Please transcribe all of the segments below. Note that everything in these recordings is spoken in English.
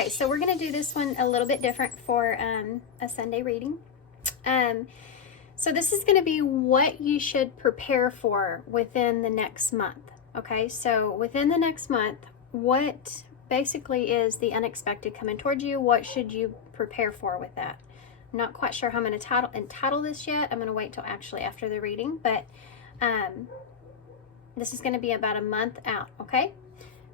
Okay, so we're going to do this one a little bit different for a Sunday reading. So this is going to be what you should prepare for within the next month. Okay, so within the next month, what basically is the unexpected coming towards you? What should you prepare for with that? I'm not quite sure how I'm going to entitle this yet. I'm going to wait till actually after the reading, but this is going to be about a month out, okay?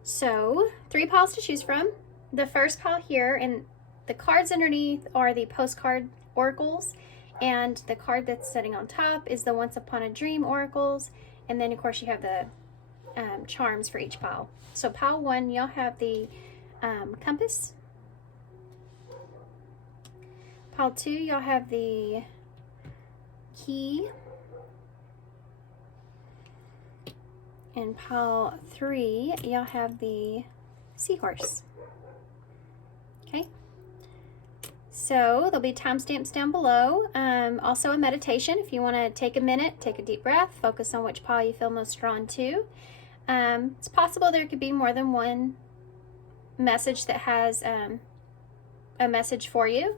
So 3 piles to choose from. The first pile here, and the cards underneath are the postcard oracles, and the card that's sitting on top is the Once Upon a Dream oracles, and then of course you have the charms for each pile. So pile 1, y'all have the compass. Pile 2, y'all have the key. And pile 3, y'all have the seahorse. Okay. So there'll be timestamps down below. Also a meditation if you want to take a minute, take a deep breath, focus on which pile you feel most drawn to. It's possible there could be more than one message that has a message for you.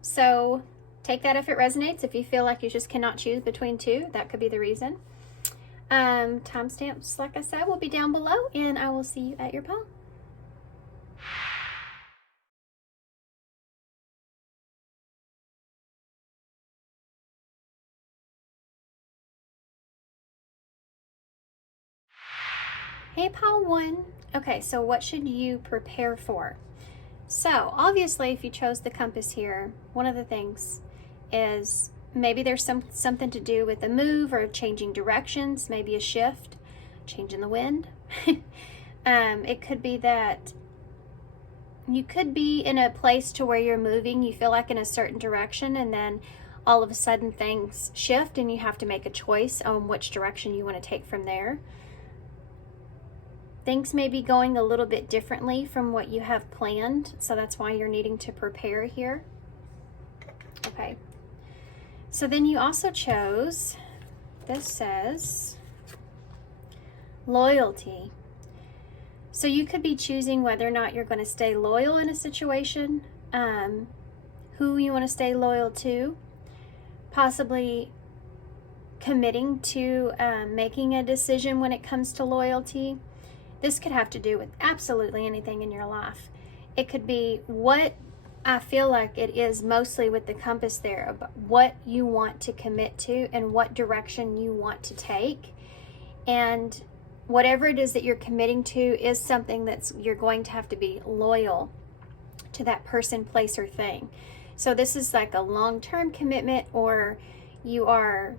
So take that if it resonates. If you feel like you just cannot choose between 2, that could be the reason. Timestamps, like I said, will be down below, and I will see you at your pile. Hey, pile 1. Okay, so what should you prepare for? So obviously, if you chose the compass here, one of the things is maybe there's something to do with a move or changing directions, maybe a shift, change in the wind. It could be that you could be in a place to where you're moving, you feel like in a certain direction, and then all of a sudden things shift and you have to make a choice on which direction you want to take from there. Things may be going a little bit differently from what you have planned, so that's why you're needing to prepare here. Okay. So then you also chose, this says, loyalty. So you could be choosing whether or not you're going to stay loyal in a situation, who you want to stay loyal to, possibly committing to making a decision when it comes to loyalty. This could have to do with absolutely anything in your life. It could be what I feel like it is mostly with the compass there, about what you want to commit to and what direction you want to take. And whatever it is that you're committing to is something that's you're going to have to be loyal to that person, place, or thing. So this is like a long-term commitment, or you are,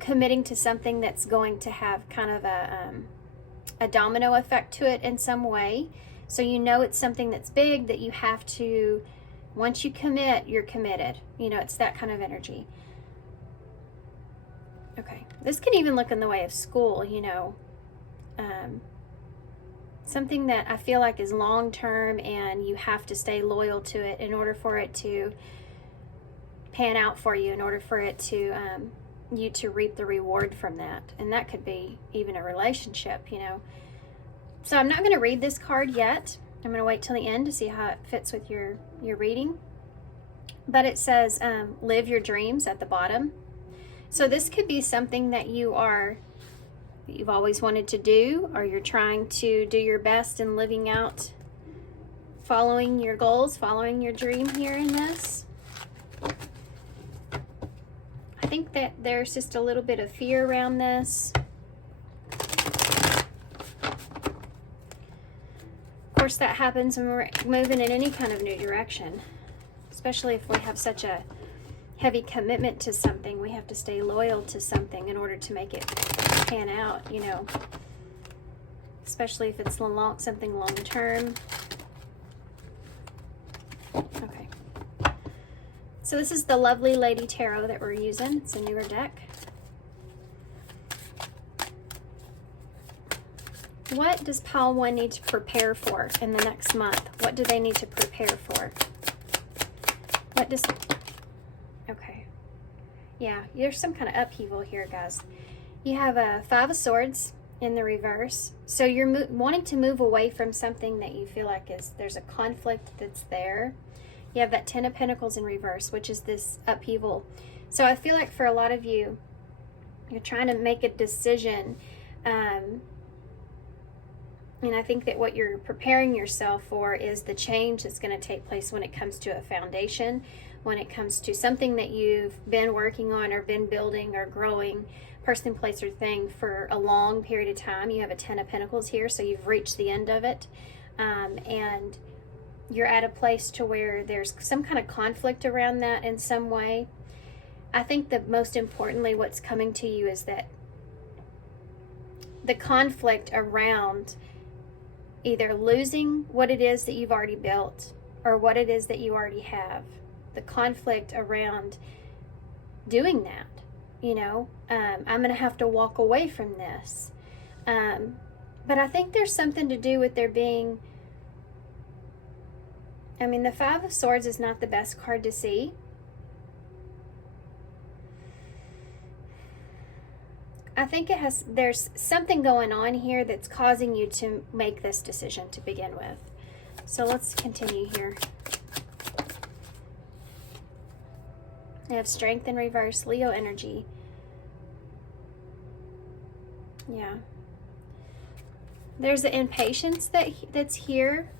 committing to something that's going to have kind of a domino effect to it in some way. So it's something that's big that you have to, once you commit, you're committed. It's that kind of energy. Okay, this can even look in the way of school, something that I feel like is long-term and you have to stay loyal to it in order for it to pan out for you, in order for it to, you to reap the reward from that. And that could be even a relationship, So I'm not going to read this card yet. I'm going to wait till the end to see how it fits with your reading. But it says, live your dreams at the bottom. So this could be something that you've always wanted to do, or you're trying to do your best in living out, following your goals, following your dream here in this. I think that there's just a little bit of fear around this. Of course, that happens when we're moving in any kind of new direction, especially if we have such a heavy commitment to something. We have to stay loyal to something in order to make it pan out, especially if it's something long term. Okay. So this is the Lovely Lady Tarot that we're using. It's a newer deck. What does pile 1 need to prepare for in the next month? What do they need to prepare for? Okay. Yeah, there's some kind of upheaval here, guys. You have a 5 of Swords, in the reverse. So you're wanting to move away from something that you feel like there's a conflict that's there. You have that Ten of Pentacles in reverse, which is this upheaval. So I feel like for a lot of you, you're trying to make a decision. And I think that what you're preparing yourself for is the change that's going to take place when it comes to a foundation, when it comes to something that you've been working on or been building or growing, person, place, or thing for a long period of time. You have a Ten of Pentacles here, so you've reached the end of it. And you're at a place to where there's some kind of conflict around that in some way. I think that most importantly, what's coming to you is that the conflict around either losing what it is that you've already built or what it is that you already have. The conflict around doing that, I'm going to have to walk away from this. But I think there's something to do with there being, the Five of Swords is not the best card to see. I think there's something going on here that's causing you to make this decision to begin with. So let's continue here. I have Strength in reverse, Leo energy. Yeah. There's an impatience that's here.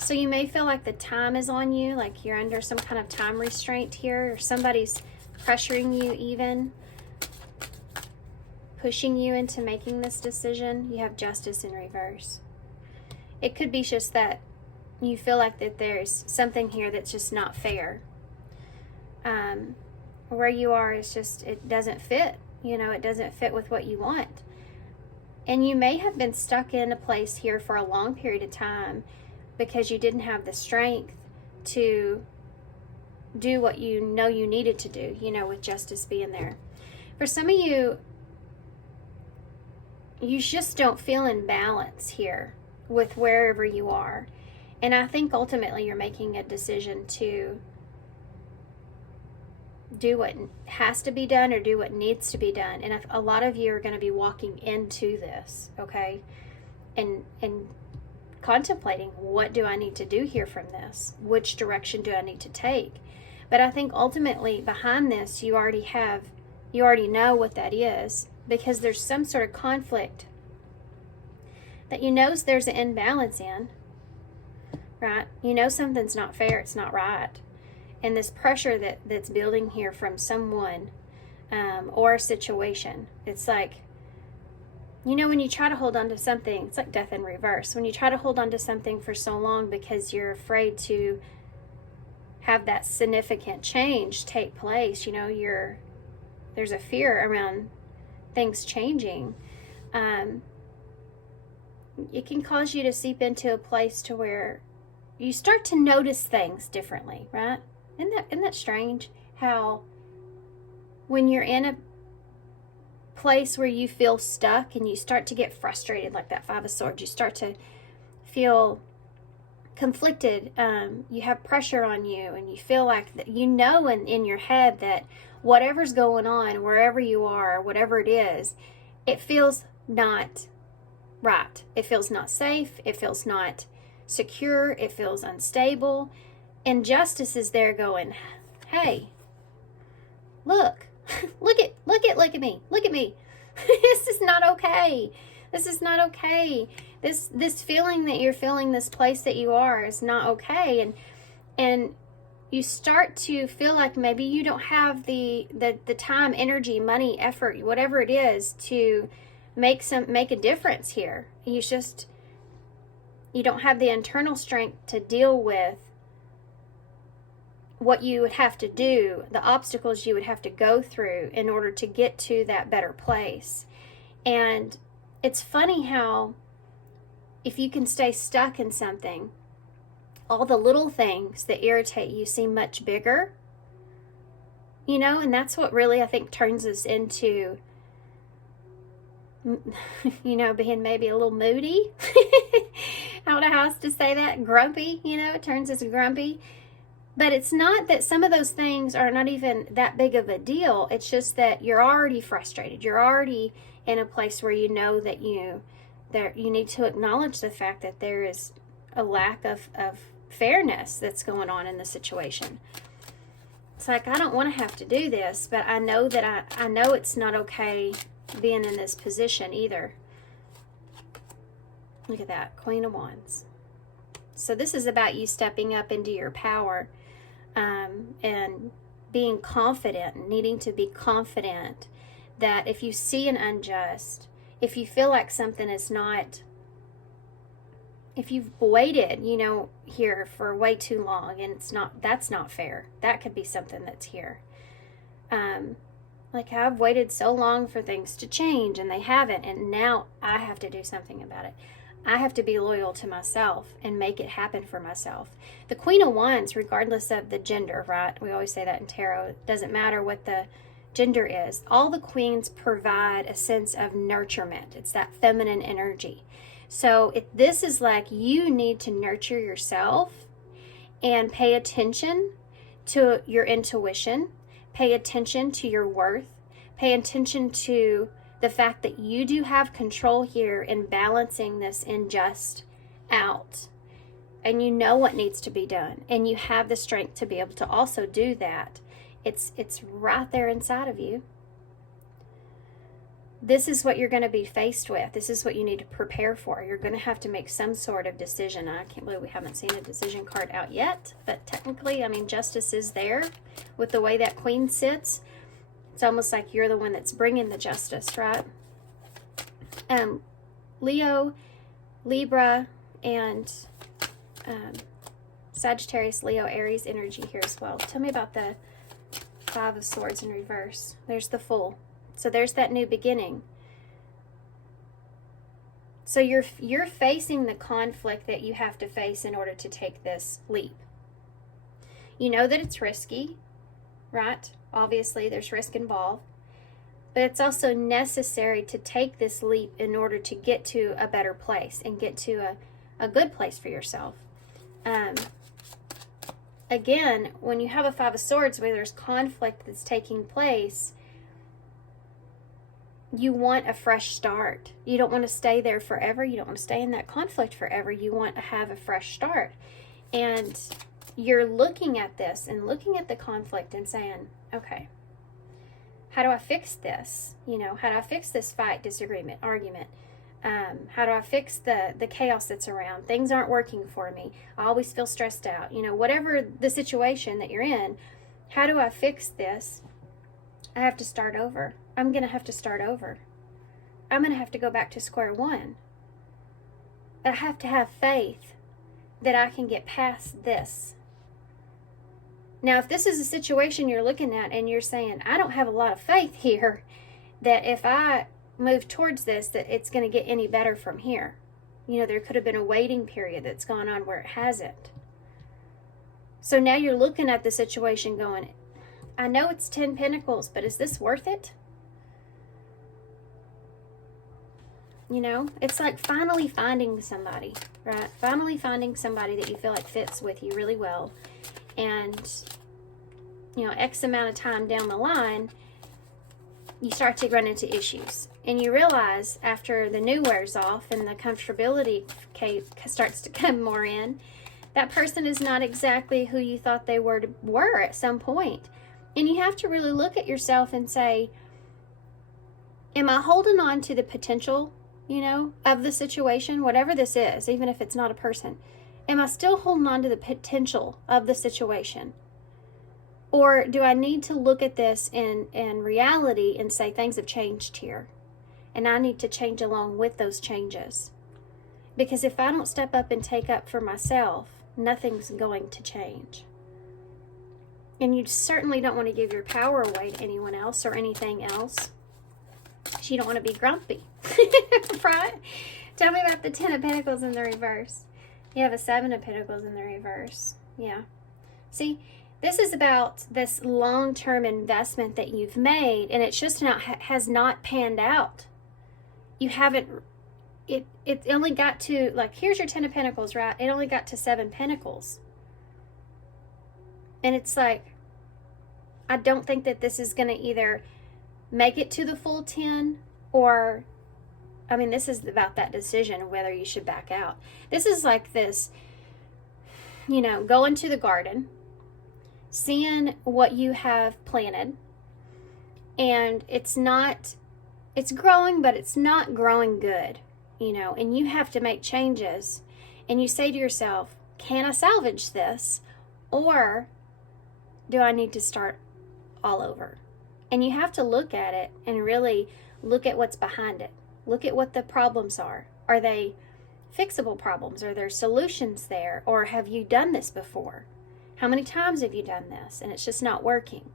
So you may feel like the time is on you, like you're under some kind of time restraint here, or somebody's pressuring you even, pushing you into making this decision. You have Justice in reverse. It could be just that you feel like that there's something here that's just not fair. Where you are is just, it doesn't fit. It doesn't fit with what you want. And you may have been stuck in a place here for a long period of time because you didn't have the strength to do what you know you needed to do, with Justice being there. For some of you, you just don't feel in balance here with wherever you are. And I think ultimately you're making a decision to do what has to be done or do what needs to be done. And a lot of you are going to be walking into this, okay? And contemplating, what do I need to do here from this? Which direction do I need to take? But I think ultimately behind this, you already know what that is, because there's some sort of conflict that there's an imbalance in, right? Something's not fair, it's not right. And this pressure that's building here from someone or a situation, it's like, when you try to hold on to something, it's like Death in reverse. When you try to hold on to something for so long because you're afraid to have that significant change take place, there's a fear around things changing. It can cause you to seep into a place to where you start to notice things differently, right? Isn't that strange? How when you're in a place where you feel stuck and you start to get frustrated, like that Five of Swords, you start to feel conflicted, you have pressure on you, and you feel like that in your head that whatever's going on, wherever you are, whatever it is, it feels not right. It feels not safe. It feels not secure. It feels unstable. And Justice is there going, hey, look at me. This is not okay. This is not okay. This feeling that you're feeling, this place that you are, is not okay. And you start to feel like maybe you don't have the time, energy, money, effort, whatever it is, to make a difference here. You don't have the internal strength to deal with what you would have to do, the obstacles you would have to go through in order to get to that better place. And it's funny how if you can stay stuck in something, all the little things that irritate you seem much bigger, and that's what really, I think, turns us into, being maybe a little moody. I don't know how else to say that. Grumpy, it turns us grumpy. But it's not that some of those things are not even that big of a deal. It's just that you're already frustrated. You're already in a place where you know that you need to acknowledge the fact that there is a lack of fairness that's going on in the situation. It's like, I don't want to have to do this, but I know that I know it's not okay being in this position either. Look at that, Queen of Wands. So this is about you stepping up into your power, and being confident, needing to be confident that if you see an unjust, if you feel like something is not, if you've waited, here for way too long and that's not fair. That could be something that's here. Like, I've waited so long for things to change and they haven't, and now I have to do something about it. I have to be loyal to myself and make it happen for myself. The Queen of Wands, regardless of the gender, right? We always say that in tarot. It doesn't matter what the gender is. All the queens provide a sense of nurturement. It's that feminine energy. So this is like, you need to nurture yourself and pay attention to your intuition, pay attention to your worth, pay attention to the fact that you do have control here in balancing this unjust out. And you know what needs to be done. And you have the strength to be able to also do that. It's right there inside of you. This is what you're going to be faced with. This is what you need to prepare for. You're going to have to make some sort of decision. I can't believe we haven't seen a decision card out yet. But technically, justice is there with the way that Queen sits. It's almost like you're the one that's bringing the justice, right? Leo, Libra, and Sagittarius, Leo, Aries energy here as well. Tell me about the Five of Swords in reverse. There's the Fool. So there's that new beginning. So you're facing the conflict that you have to face in order to take this leap. You know that it's risky, right? Obviously, there's risk involved. But it's also necessary to take this leap in order to get to a better place and get to a good place for yourself. Again, when you have a Five of Swords where there's conflict that's taking place, you want a fresh start. You don't want to stay there forever. You don't want to stay in that conflict forever. You want to have a fresh start. And you're looking at this and looking at the conflict and saying, okay, how do I fix this? How do I fix this fight, disagreement, argument? How do I fix the chaos that's around? Things aren't working for me. I always feel stressed out. Whatever the situation that you're in, how do I fix this? I have to start over. I'm going to have to start over. I'm going to have to go back to square one. I have to have faith that I can get past this. Now, if this is a situation you're looking at and you're saying, I don't have a lot of faith here that if I move towards this, that it's going to get any better from here. There could have been a waiting period that's gone on where it hasn't. So now you're looking at the situation going, I know it's 10 Pentacles, but is this worth it? It's like finally finding somebody, right? Finally finding somebody that you feel like fits with you really well. And, X amount of time down the line, you start to run into issues. And you realize after the new wears off and the comfortability starts to come more in, that person is not exactly who you thought they were at some point. And you have to really look at yourself and say, am I holding on to the potential, of the situation, whatever this is, even if it's not a person? Am I still holding on to the potential of the situation? Or do I need to look at this in reality and say things have changed here? And I need to change along with those changes. Because if I don't step up and take up for myself, nothing's going to change. And you certainly don't want to give your power away to anyone else or anything else. You don't want to be grumpy, right? Tell me about the 10 of Pentacles in the reverse. You have a 7 of Pentacles in the reverse. Yeah. See, this is about this long-term investment that you've made, and it's just has not panned out. You haven't, it only got to, like, here's your 10 of Pentacles, right? It only got to 7 Pentacles. And it's like, I don't think that this is going to either make it to the full 10 or, I mean, this is about that decision of whether you should back out. This is like this, you know, going to the garden, seeing what you have planted, and it's growing, but it's not growing good, you know, and you have to make changes. And you say to yourself, can I salvage this? Or do I need to start all over? And you have to look at it and really look at what's behind it. Look at what the problems are. Are they fixable problems? Are there solutions there? Or have you done this before? How many times have you done this and it's just not working?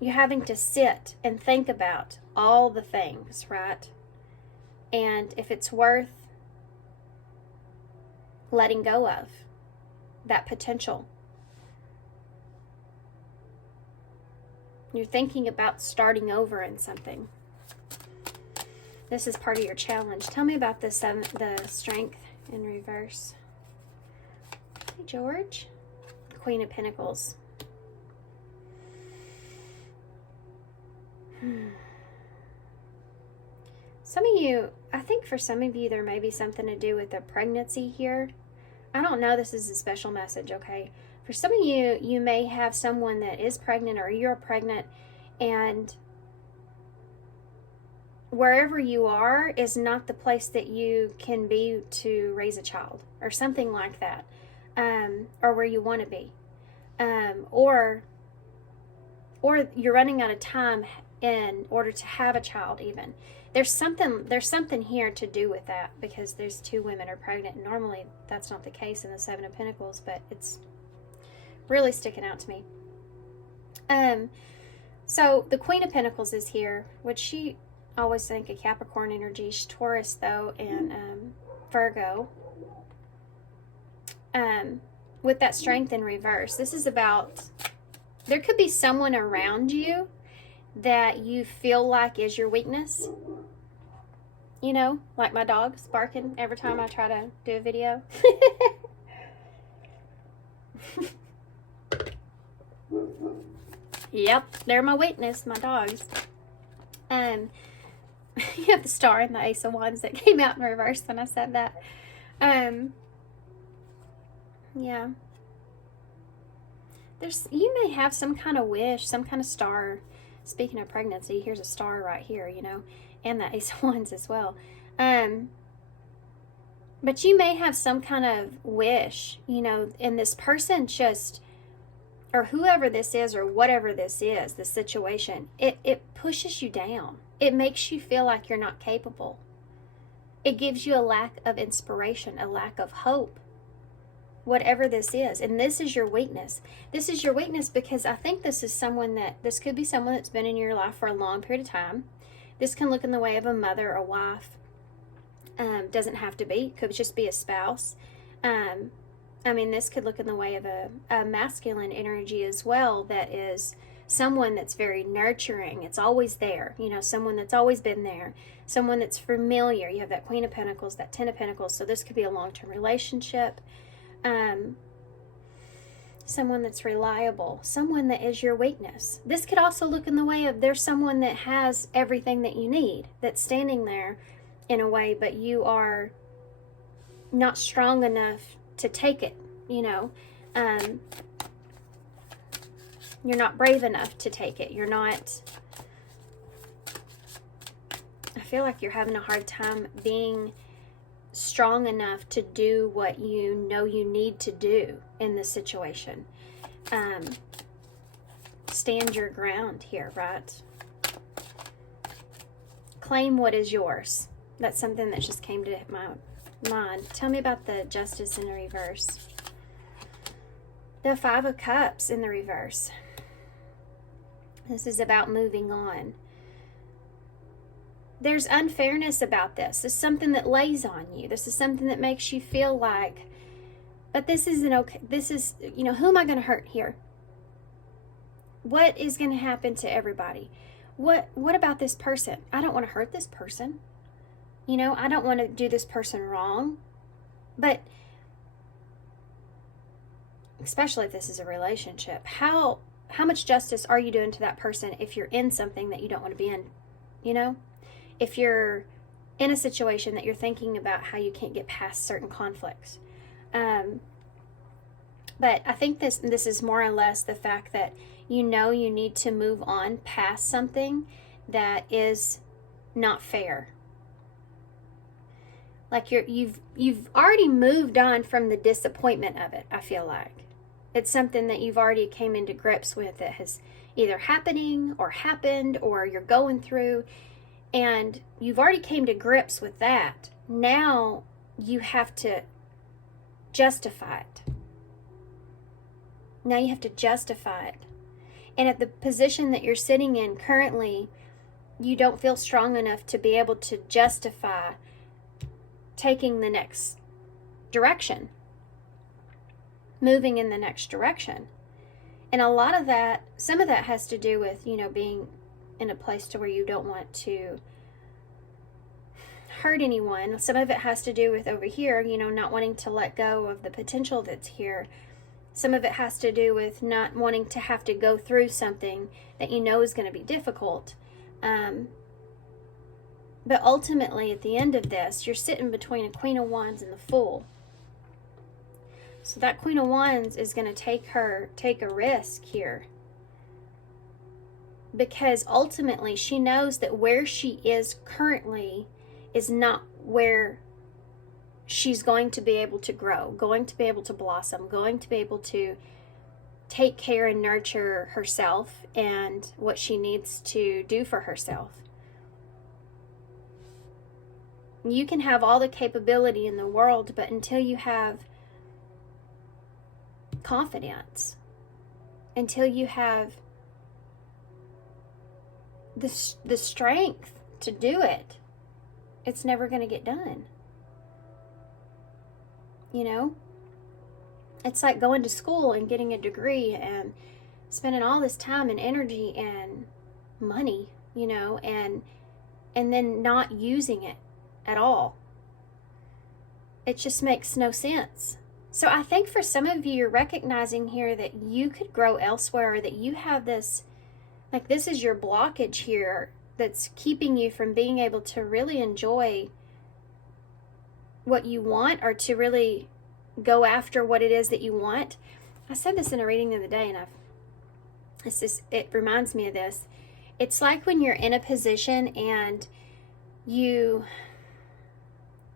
You're having to sit and think about all the things, right? And if it's worth letting go of that potential. You're thinking about starting over in something. This is part of your challenge. Tell me about the strength in reverse. Hey, George. Queen of Pentacles. Some of you, I think for some of you, there may be something to do with a pregnancy here. I don't know, this is a special message, okay? For some of you, you may have someone that is pregnant or you're pregnant, and wherever you are is not the place that you can be to raise a child or something like that, or where you want to be, or you're running out of time in order to have a child even. There's something here to do with that, because there's two women are pregnant. Normally that's not the case in the Seven of Pentacles, but it's really sticking out to me. So the Queen of Pentacles is here, which she always think a Capricorn energy. She's Taurus though, and Virgo. With that strength in reverse, this is about, there could be someone around you that you feel like is your weakness. You know, like my dog's barking every time I try to do a video. Yep, they're my weakness, my dogs. You have the Star and the Ace of Wands that came out in reverse when I said that. Yeah. You may have some kind of wish, some kind of star. Speaking of pregnancy, here's a star right here, you know, and the Ace of Wands as well. But you may have some kind of wish, you know, and this person just, or whoever this is, or whatever this is, the situation, it pushes you down. It makes you feel like you're not capable. It gives you a lack of inspiration, a lack of hope. Whatever this is, and this is your weakness. This is your weakness because I think this could be someone that's been in your life for a long period of time. This can look in the way of a mother, a wife. Doesn't have to be. Could just be a spouse. I mean, this could look in the way of a masculine energy as well. That is someone that's very nurturing. It's always there. You know, someone that's always been there. Someone that's familiar. You have that Queen of Pentacles, that Ten of Pentacles. So this could be a long-term relationship. Someone that's reliable, someone that is your weakness. This could also look in the way of there's someone that has everything that you need, that's standing there in a way, but you are not strong enough to take it, you know. You're not brave enough to take it. You're not, I feel like you're having a hard time being strong enough to do what you know you need to do in this situation. Stand your ground here, right? Claim what is yours. That's something that just came to my mind. Tell me about the Justice in the reverse. The Five of Cups in the reverse. This is about moving on. There's unfairness about this. This is something that lays on you. This is something that makes you feel like, but this isn't okay. This is, you know, who am I going to hurt here? What is going to happen to everybody? What about this person? I don't want to hurt this person. You know, I don't want to do this person wrong. But especially if this is a relationship, how much justice are you doing to that person if you're in something that you don't want to be in? You know, if you're in a situation that you're thinking about how you can't get past certain conflicts. But I think this is more or less the fact that you need to move on past something that is not fair. Like you've already moved on from the disappointment of it, I feel like. It's something that you've already came into grips with that has either happened or you're going through, and you've already came to grips with that. Now you have to justify it. Now you have to justify it. And at the position that you're sitting in currently, you don't feel strong enough to be able to justify taking the next direction, moving in the next direction. And a lot of that, some of that has to do with, being in a place to where you don't want to hurt anyone. Some of it has to do with over here, not wanting to let go of the potential that's here. Some of it has to do with not wanting to have to go through something that is going to be difficult. But ultimately, at the end of this, you're sitting between a Queen of Wands and the Fool. So that Queen of Wands is going to take a risk here. Because ultimately, she knows that where she is currently is not where she's going to be able to grow, going to be able to blossom, going to be able to take care and nurture herself and what she needs to do for herself. You can have all the capability in the world, but until you have confidence, until you have the strength to do it, it's never going to get done. It's like going to school and getting a degree and spending all this time and energy and money, and then not using it at all. It just makes no sense. So I think for some of you, you're recognizing here that you could grow elsewhere, or that you have this, like this is your blockage here that's keeping you from being able to really enjoy what you want, or to really go after what it is that you want. I said this in a reading the other day, and it reminds me of this. It's like when you're in a position and you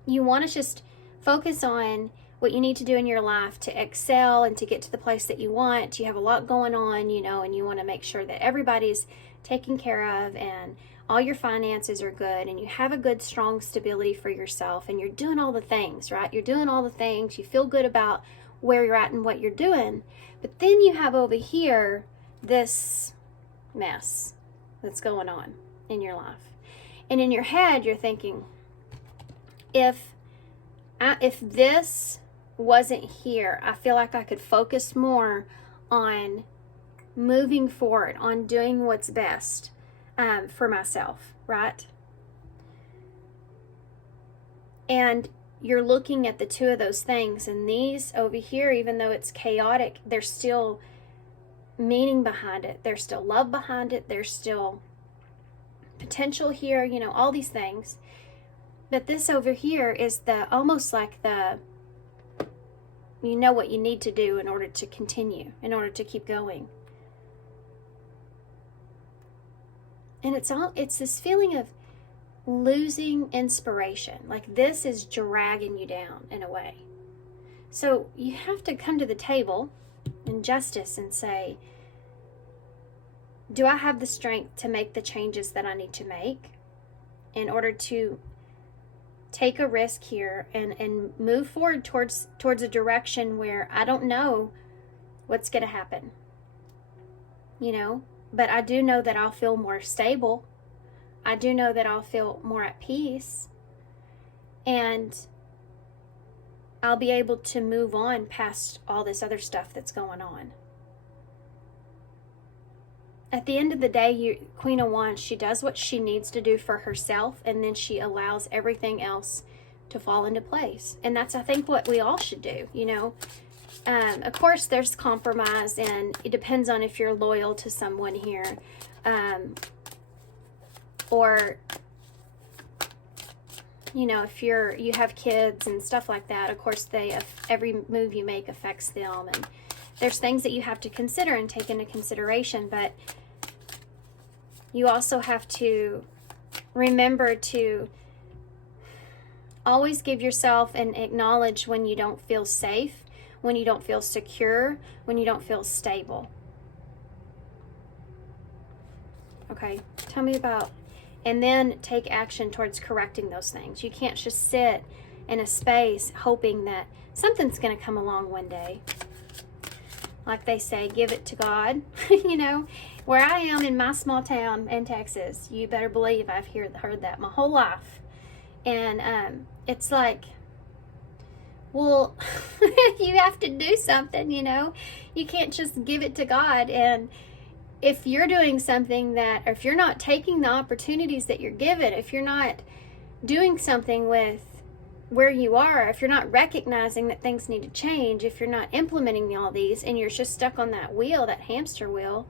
want to just focus on what you need to do in your life to excel and to get to the place that you want. You have a lot going on, and you want to make sure that everybody's taken care of and all your finances are good, and you have a good, strong stability for yourself, and you're doing all the things, right? You're doing all the things. You feel good about where you're at and what you're doing. But then you have over here this mess that's going on in your life. And in your head, you're thinking, if this wasn't here, I feel like I could focus more on moving forward, on doing what's best for myself, right? And you're looking at the two of those things, and these over here, even though it's chaotic, there's still meaning behind it. There's still love behind it. There's still potential here, all these things. But this over here is almost like what you need to do in order to continue, in order to keep going. And it's this feeling of losing inspiration. Like this is dragging you down in a way. So you have to come to the table in justice and say, do I have the strength to make the changes that I need to make in order to take a risk here and move forward towards a direction where I don't know what's going to happen, but I do know that I'll feel more stable. I do know that I'll feel more at peace, and I'll be able to move on past all this other stuff that's going on. At the end of the day, Queen of Wands, she does what she needs to do for herself, and then she allows everything else to fall into place. And that's, I think, what we all should do, Of course, there's compromise, and it depends on if you're loyal to someone here. Or, you know, if you have kids and stuff like that, of course, every move you make affects them. And there's things that you have to consider and take into consideration, but you also have to remember to always give yourself and acknowledge when you don't feel safe, when you don't feel secure, when you don't feel stable. Okay, tell me about, and then take action towards correcting those things. You can't just sit in a space hoping that something's going to come along one day. Like they say, give it to God. You know, where I am in my small town in Texas, you better believe I've heard that my whole life. And it's like, well, you have to do something, you know. You can't just give it to God. And if you're doing something that, or if you're not taking the opportunities that you're given, if you're not doing something with where you are, if you're not recognizing that things need to change, if you're not implementing all these and you're just stuck on that wheel, that hamster wheel,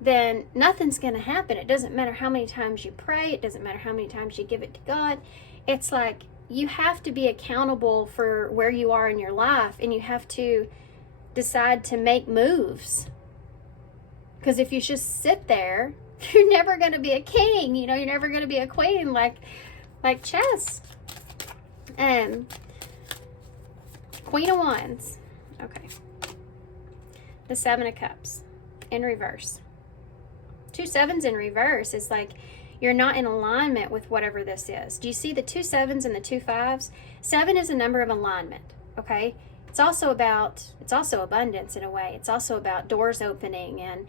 then nothing's going to happen. It doesn't matter how many times you pray. It doesn't matter how many times you give it to God. It's like you have to be accountable for where you are in your life, and you have to decide to make moves. Because if you just sit there, you're never going to be a king. You know, you're never going to be a queen like chess. Queen of Wands. Okay. The Seven of Cups in reverse. 2 sevens in reverse is like you're not in alignment with whatever this is. Do you see the 2 7s and the 2 5s? 7 is a number of alignment, okay? It's also abundance in a way. It's also about doors opening, and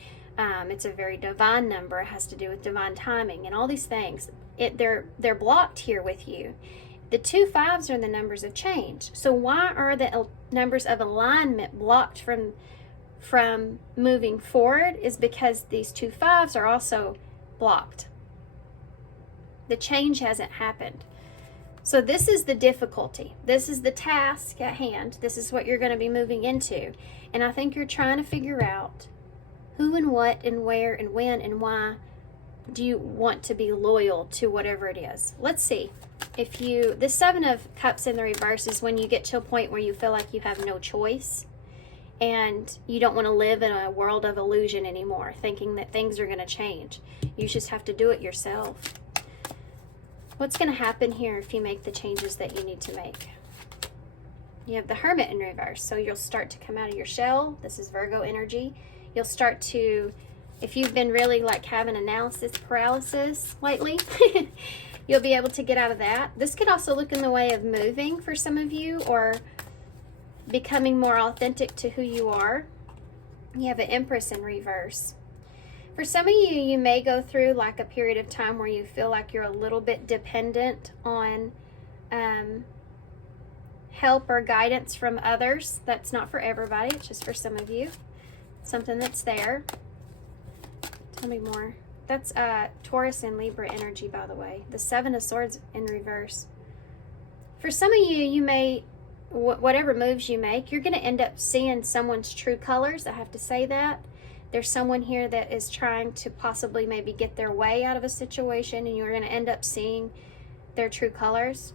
it's a very divine number. It has to do with divine timing and all these things. They're blocked here with you. The 2 5s are the numbers of change. So why are the numbers of alignment blocked from moving forward? Is because these 2 5s are also blocked. The change hasn't happened. So this is the difficulty. This is the task at hand. This is what you're going to be moving into. And I think you're trying to figure out who and what and where and when and why do you want to be loyal to whatever it is. Let's see. The 7 of Cups in the reverse is when you get to a point where you feel like you have no choice and you don't want to live in a world of illusion anymore, thinking that things are going to change. You just have to do it yourself. What's going to happen here if you make the changes that you need to make? You have the Hermit in reverse, so you'll start to come out of your shell. This is Virgo energy. You'll start to, if you've been really like having analysis paralysis lately, you'll be able to get out of that. This could also look in the way of moving for some of you, or becoming more authentic to who you are. You have an Empress in reverse. For some of you, you may go through like a period of time where you feel like you're a little bit dependent on help or guidance from others. That's not for everybody. It's just for some of you. Something that's there. Tell me more. That's Taurus and Libra energy, by the way. The 7 of Swords in reverse. For some of you, you may, whatever moves you make, you're going to end up seeing someone's true colors. I have to say that. There's someone here that is trying to possibly maybe get their way out of a situation, and you're going to end up seeing their true colors.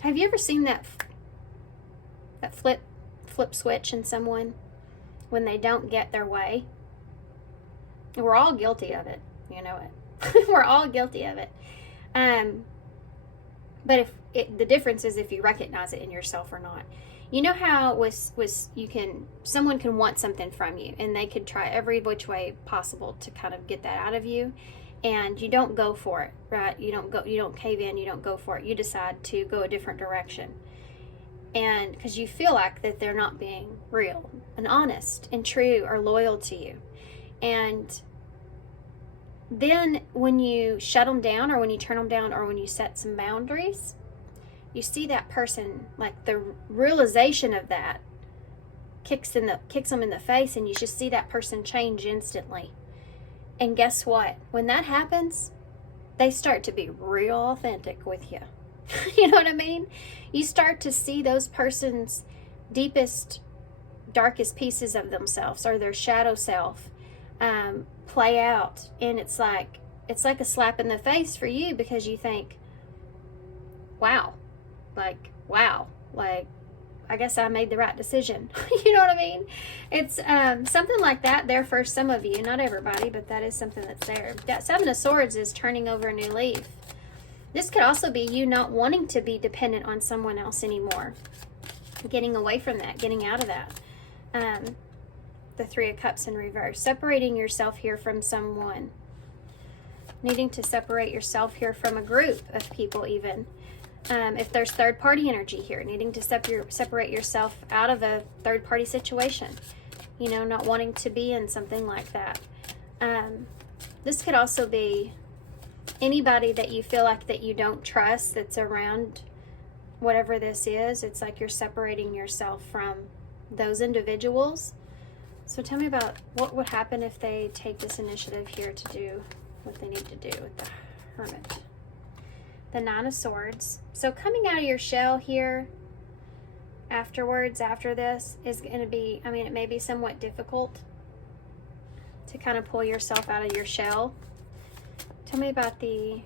Have you ever seen that flip switch in someone when they don't get their way? We're all guilty of it. You know it. We're all guilty of it. But the difference is if you recognize it in yourself or not. You know how someone can want something from you, and they could try every which way possible to kind of get that out of you, and you don't go for it, right? You don't cave in, you don't go for it. You decide to go a different direction. And because you feel like that they're not being real and honest and true or loyal to you. And then when you shut them down, or when you turn them down, or when you set some boundaries, you see that person, like the realization of that kicks them in the face, and you just see that person change instantly. And guess what? When that happens, they start to be real authentic with you. You know what I mean? You start to see those person's deepest darkest pieces of themselves or their shadow self play out. And it's like a slap in the face for you, because you think, wow, I guess I made the right decision. You know what I mean? It's something like that there for some of you, not everybody, but that is something that's there. That Seven of Swords is turning over a new leaf. This could also be you not wanting to be dependent on someone else anymore. Getting away from that, getting out of that. The Three of Cups in reverse. Separating yourself here from someone. Needing to separate yourself here from a group of people even. If there's third-party energy here, needing to separate yourself out of a third-party situation. You know, not wanting to be in something like that. This could also be anybody that you feel like that you don't trust that's around whatever this is. It's like you're separating yourself from those individuals. So tell me about what would happen if they take this initiative here to do what they need to do with the Hermit. The Nine of Swords. So coming out of your shell here afterwards, after this, is going to be, I mean, it may be somewhat difficult to kind of pull yourself out of your shell. Tell me about the,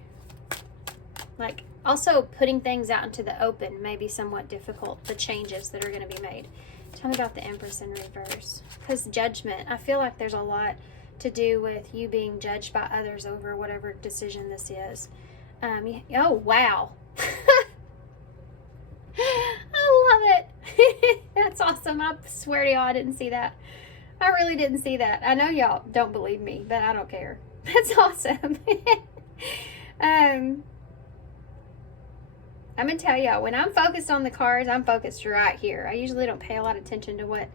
like, also putting things out into the open may be somewhat difficult, the changes that are going to be made. Tell me about the Empress in reverse. Because judgment, I feel like there's a lot to do with you being judged by others over whatever decision this is. Oh, wow. I love it. That's awesome. I swear to y'all, I didn't see that. I really didn't see that. I know y'all don't believe me, but I don't care. That's awesome. I'm going to tell y'all, when I'm focused on the cards, I'm focused right here. I usually don't pay a lot of attention to what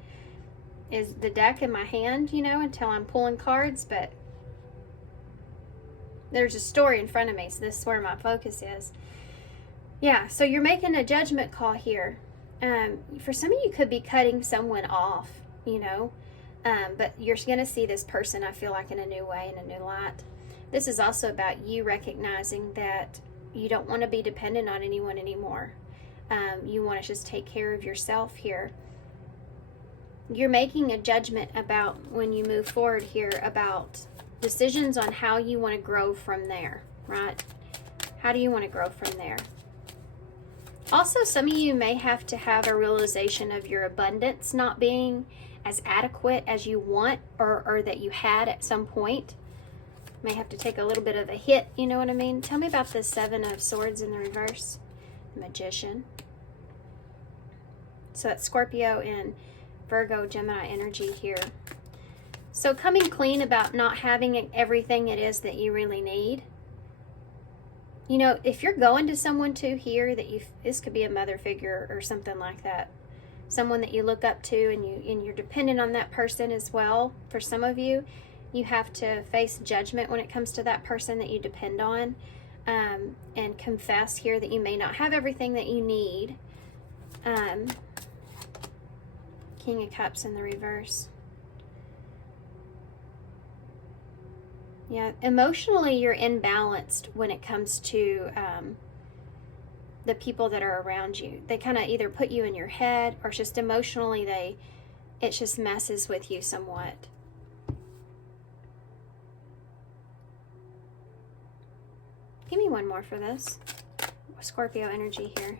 is the deck in my hand, you know, until I'm pulling cards, but there's a story in front of me, so this is where my focus is. Yeah, so you're making a judgment call here. For some of you, could be cutting someone off, you know, but you're going to see this person, I feel like, in a new way, in a new light. This is also about you recognizing that you don't want to be dependent on anyone anymore. You want to just take care of yourself here. You're making a judgment about, when you move forward here, about decisions on how you want to grow from there, right? How do you want to grow from there? Also, some of you may have to have a realization of your abundance not being as adequate as you want, or that you had at some point. May have to take a little bit of a hit, you know what I mean? Tell me about the Seven of Swords in the reverse. Magician. So that's Scorpio and Virgo, Gemini energy here. So coming clean about not having everything it is that you really need. You know, if you're going to someone too here that this could be a mother figure or something like that. Someone that you look up to, and you're dependent on that person as well. For some of you, you have to face judgment when it comes to that person that you depend on, and confess here that you may not have everything that you need. King of Cups in the reverse. Yeah, emotionally you're imbalanced when it comes to the people that are around you. They kind of either put you in your head, or just emotionally it just messes with you somewhat. Give me one more for this. Scorpio energy here.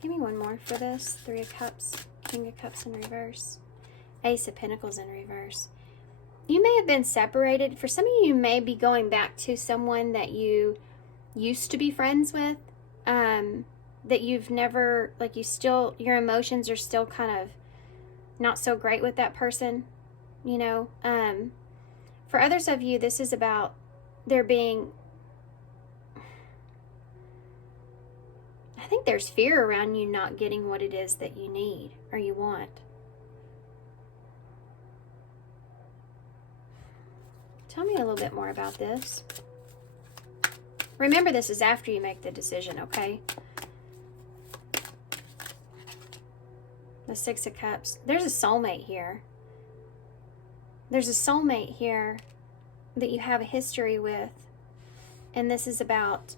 Give me one more for this. Three of Cups, King of Cups in reverse. Ace of Pentacles in reverse. You may have been separated. For some of you, may be going back to someone that you used to be friends with, that you've never, like, your emotions are still kind of not so great with that person, you know. For others of you, this is about there being, I think there's fear around you not getting what it is that you need or you want. Tell me a little bit more about this. Remember, this is after you make the decision, okay? The Six of Cups. There's a soulmate here. There's a soulmate here that you have a history with. And this is about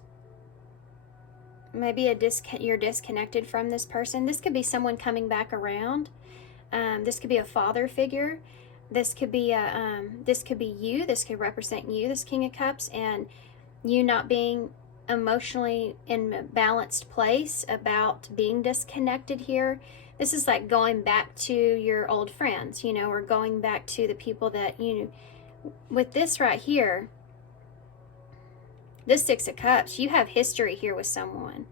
maybe you're disconnected from this person. This could be someone coming back around. This could be a father figure. This could be this could be you. This could represent you, this King of Cups, and you not being emotionally in a balanced place about being disconnected here. This is like going back to your old friends, you know, or going back to the people that you, with this right here, this Six of Cups, you have history here with someone.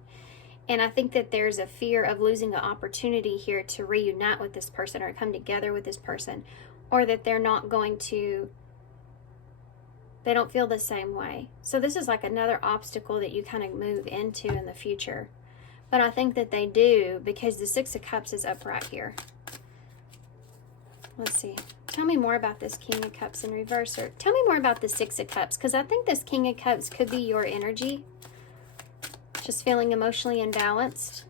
And I think that there's a fear of losing an opportunity here to reunite with this person or come together with this person, or that they're not going to, they don't feel the same way. So this is like another obstacle that you kind of move into in the future. But I think that they do, because the Six of Cups is up right here. Let's see. Tell me more about this King of Cups in reverse, or tell me more about the Six of Cups, because I think this King of Cups could be your energy. Just feeling emotionally imbalanced.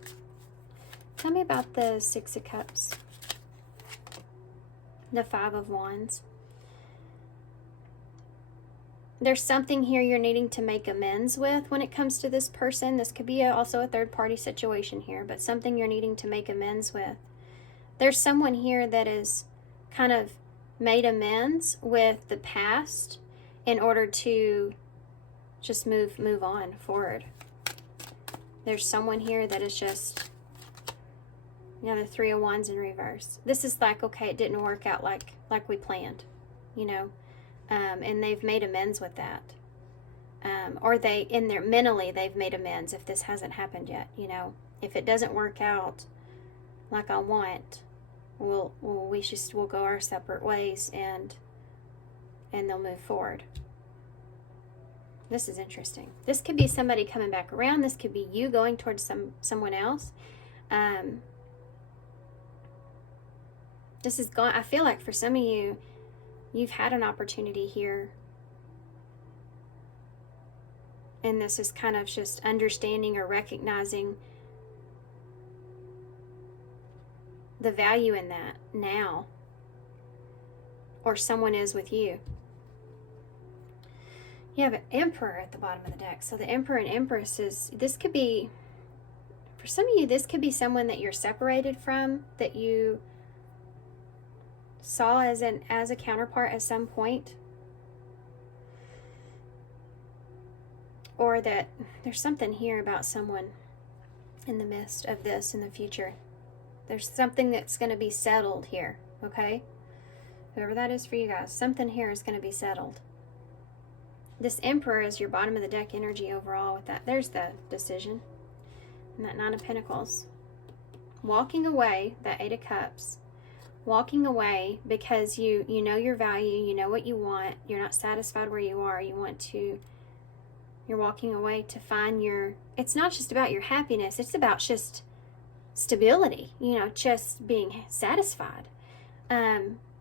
Tell me about the Six of Cups. The Five of Wands. There's something here you're needing to make amends with when it comes to this person. This could be also a third-party situation here, but something you're needing to make amends with. There's someone here that is kind of made amends with the past in order to just move on forward. There's someone here that is just, you know, the Three of Wands in reverse. This is like, okay, it didn't work out like we planned, you know. And they've made amends with that. Or they, in their, mentally, they've made amends if this hasn't happened yet, you know. If it doesn't work out like I want, we'll go our separate ways, and they'll move forward. This is interesting. This could be somebody coming back around. This could be you going towards someone else. This is gone. I feel like for some of you, you've had an opportunity here. And this is kind of just understanding or recognizing the value in that now. Or someone is with you. You have an Emperor at the bottom of the deck. So the Emperor and Empress is, this could be, for some of you, this could be someone that you're separated from, that you saw as a counterpart at some point. Or that there's something here about someone in the midst of this in the future. There's something that's going to be settled here, okay? Whoever that is for you guys, something here is going to be settled. This Emperor is your bottom of the deck energy overall with that. There's the decision. And that Nine of Pentacles. Walking away, that Eight of Cups. Walking away because you know your value, you know what you want. You're not satisfied where you are. You're walking away to find your, it's not just about your happiness. It's about just stability, you know, just being satisfied.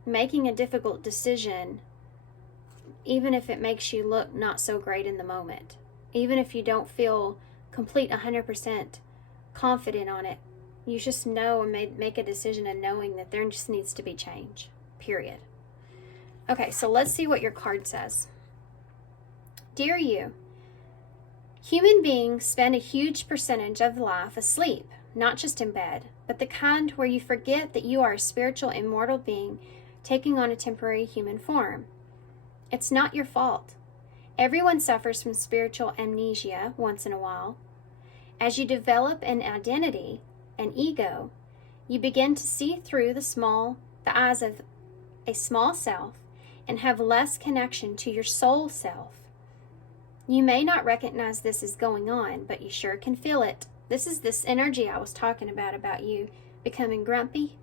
Making a difficult decision, even if it makes you look not so great in the moment, even if you don't feel complete 100% confident on it, you just know and make a decision and knowing that there just needs to be change, period. Okay, so let's see what your card says. Dear you, human beings spend a huge percentage of life asleep, not just in bed, but the kind where you forget that you are a spiritual, immortal being taking on a temporary human form. It's not your fault. Everyone suffers from spiritual amnesia once in a while. As you develop an identity, an ego, you begin to see through the eyes of a small self and have less connection to your soul self. You may not recognize this is going on, but you sure can feel it. This is this energy I was talking about you becoming grumpy.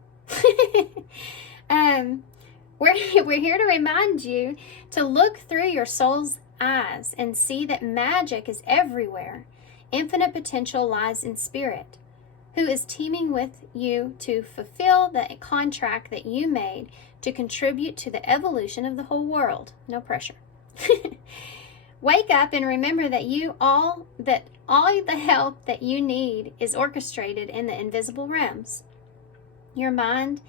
We're here to remind you to look through your soul's eyes and see that magic is everywhere. Infinite potential lies in spirit, who is teaming with you to fulfill the contract that you made to contribute to the evolution of the whole world. No pressure. Wake up and remember that all the help that you need is orchestrated in the invisible realms. Your mind,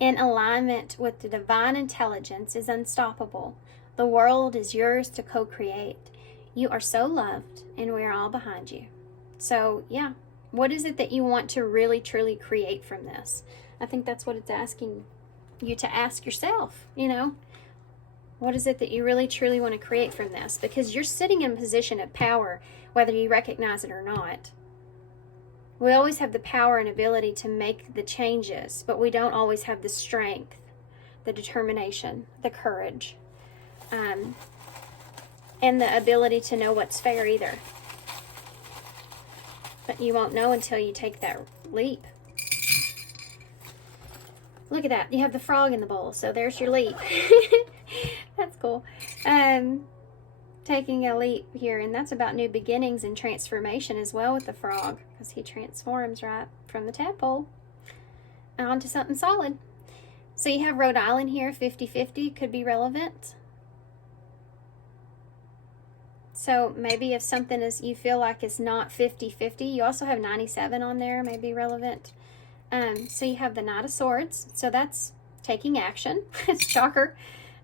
in alignment with the divine intelligence, is unstoppable. The world is yours to co-create. You are so loved, and we are all behind you. So, yeah, what is it that you want to really, truly create from this? I think that's what it's asking you to ask yourself, you know. What is it that you really truly want to create from this? Because you're sitting in a position of power, whether you recognize it or not. We always have the power and ability to make the changes, but we don't always have the strength, the determination, the courage, and the ability to know what's fair either. But you won't know until you take that leap. Look at that. You have the frog in the bowl, so there's your leap. That's cool. Taking a leap here, and that's about new beginnings and transformation as well with the frog, because he transforms right from the tadpole onto something solid. So you have Rhode Island here, 50-50 could be relevant. So maybe if something is, you feel like it's not 50-50, you also have 97 on there, may be relevant. So you have the Knight of Swords, so that's taking action. Shocker.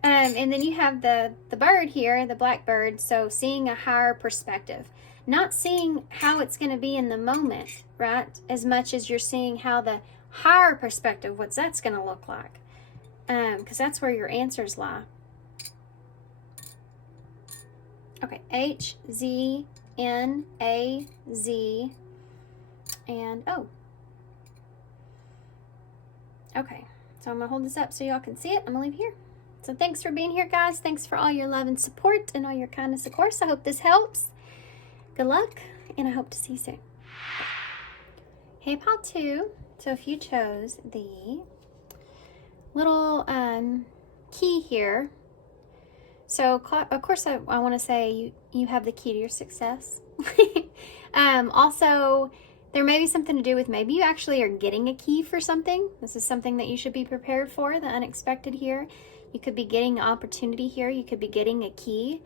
And then you have the bird here, the black bird, so seeing a higher perspective. Not seeing how it's going to be in the moment, right? As much as you're seeing how the higher perspective, what that's going to look like. Because that's where your answers lie. Okay, HZNAZ and O. Okay, so I'm going to hold this up so y'all can see it. I'm going to leave it here. So thanks for being here, guys. Thanks for all your love and support and all your kindness, of course. I hope this helps. Good luck, and I hope to see you soon. Hey, pile 2. So if you chose the little key here, so of course I want to say you have the key to your success. Also, there may be something to do with maybe you actually are getting a key for something. This is something that you should be prepared for, the unexpected here. You could be getting an opportunity here. You could be getting a key,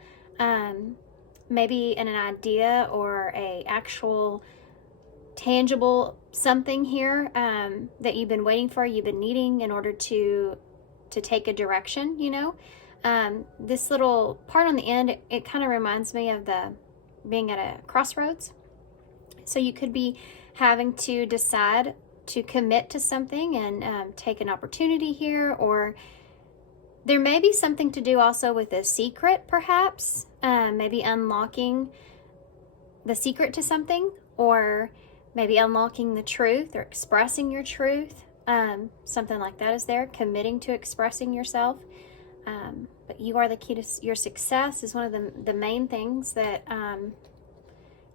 maybe an idea or a actual tangible something here that you've been waiting for, you've been needing in order to take a direction, you know. This little part on the end, it kind of reminds me of the being at a crossroads. So you could be having to decide to commit to something and take an opportunity here, or there may be something to do also with a secret, perhaps, maybe unlocking the secret to something, or maybe unlocking the truth or expressing your truth. Something like that is there, committing to expressing yourself. But you are the key to your success is one of the main things that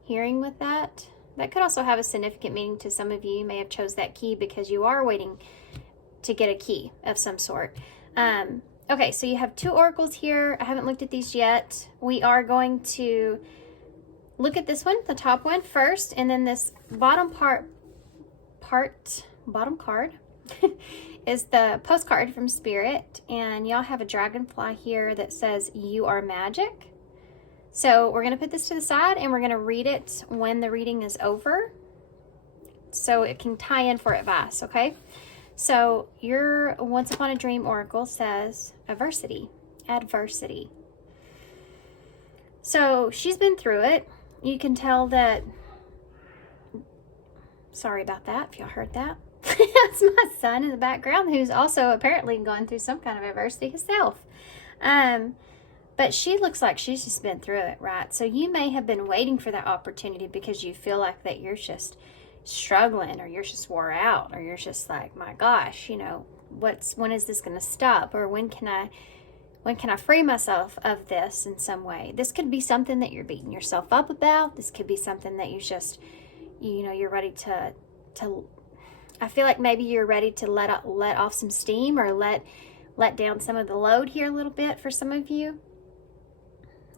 hearing with that. That could also have a significant meaning to some of you. You may have chose that key because you are waiting to get a key of some sort. Okay, so you have 2 oracles here. I haven't looked at these yet. We are going to look at this one, the top one first, and then this bottom bottom card is the postcard from Spirit, and y'all have a dragonfly here that says you are magic. So we're going to put this to the side and we're going to read it when the reading is over so it can tie in for advice, okay? So your Once Upon a Dream oracle says adversity. So she's been through it. You can tell that, sorry about that if y'all heard that. That's my son in the background who's also apparently gone through some kind of adversity himself. But she looks like she's just been through it, right? So you may have been waiting for that opportunity because you feel like that you're just struggling, or you're just wore out, or you're just like, my gosh, you know, when is this going to stop? Or when can I free myself of this in some way? This could be something that you're beating yourself up about. This could be something that you just, you know, you're ready to I feel like maybe you're ready to let off some steam, or let down some of the load here a little bit for some of you.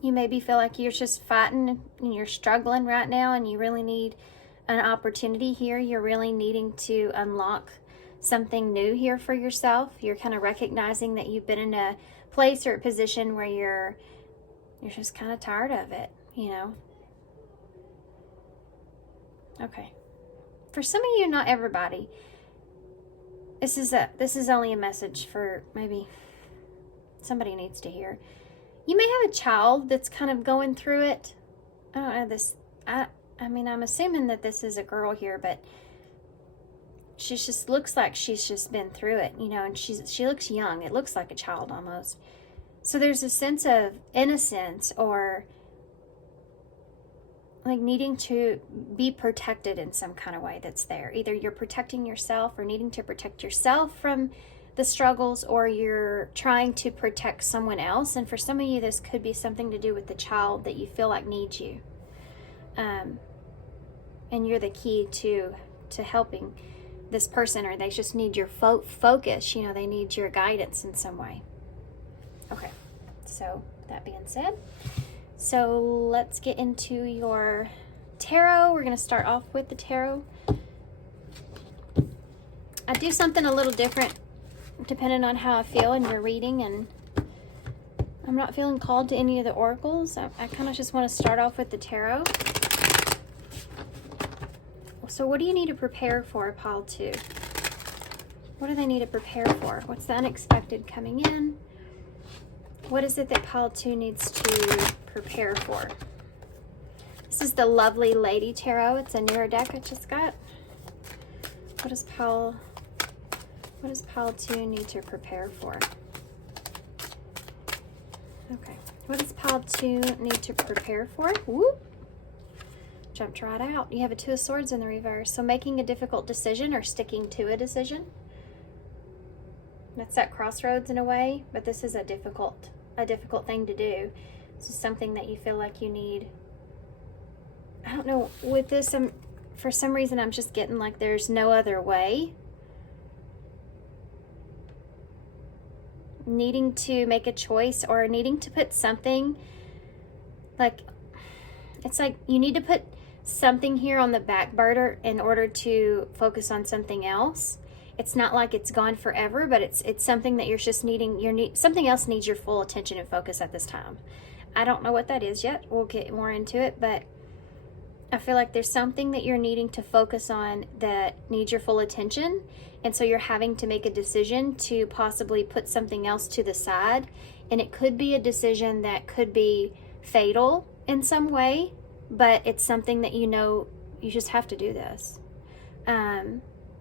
You maybe feel like you're just fighting and you're struggling right now, and you really need an opportunity here. You're really needing to unlock something new here for yourself. You're kind of recognizing that you've been in a place or a position where you're just kind of tired of it, you know. Okay. For some of you, not everybody, this is only a message for maybe somebody needs to hear. You may have a child that's kind of going through it. I don't know this. I mean, I'm assuming that this is a girl here, but she just looks like she's just been through it, you know, and she looks young. It looks like a child almost. So there's a sense of innocence, or like needing to be protected in some kind of way that's there. Either you're protecting yourself or needing to protect yourself from the struggles, or you're trying to protect someone else. And for some of you, this could be something to do with the child that you feel like needs you. And you're the key to helping this person, or they just need your focus, you know, they need your guidance in some way. Okay, so that being said, so let's get into your tarot. We're going to start off with the tarot. I do something a little different depending on how I feel in your reading, and I'm not feeling called to any of the oracles. I kind of just want to start off with the tarot. So what do you need to prepare for, pile 2? What do they need to prepare for? What's the unexpected coming in? What is it that pile 2 needs to prepare for? This is the Lovely Lady Tarot. It's a newer deck I just got. What does pile 2 need to prepare for? Okay. What does pile 2 need to prepare for? Whoop. Jumped right out. You have a 2 of Swords in the reverse. So making a difficult decision or sticking to a decision. That's that crossroads in a way, but this is a difficult thing to do. This is something that you feel like you need. I don't know, with this, for some reason I'm just getting like there's no other way. Needing to make a choice, or needing to put something, like, it's like you need to put something here on the back burner in order to focus on something else. It's not like it's gone forever, but it's something that you're just needing. Something else needs your full attention and focus at this time. I don't know what that is yet. We'll get more into it, but I feel like there's something that you're needing to focus on that needs your full attention, and so you're having to make a decision to possibly put something else to the side, and it could be a decision that could be fatal in some way, but it's something that you know you just have to do this.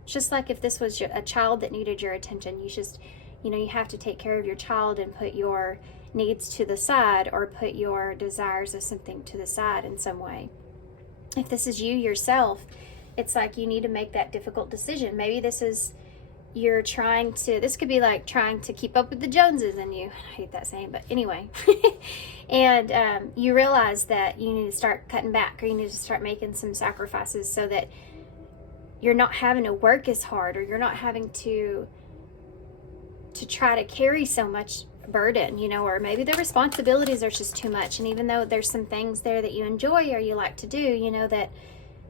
Just like if this was a child that needed your attention, you have to take care of your child and put your needs to the side, or put your desires of something to the side in some way. If this is you yourself, it's like you need to make that difficult decision. Maybe this could be like trying to keep up with the Joneses, and I hate that saying, but anyway. And you realize that you need to start cutting back, or you need to start making some sacrifices so that you're not having to work as hard, or you're not having to try to carry so much burden, or maybe the responsibilities are just too much. And even though there's some things there that you enjoy or you like to do, that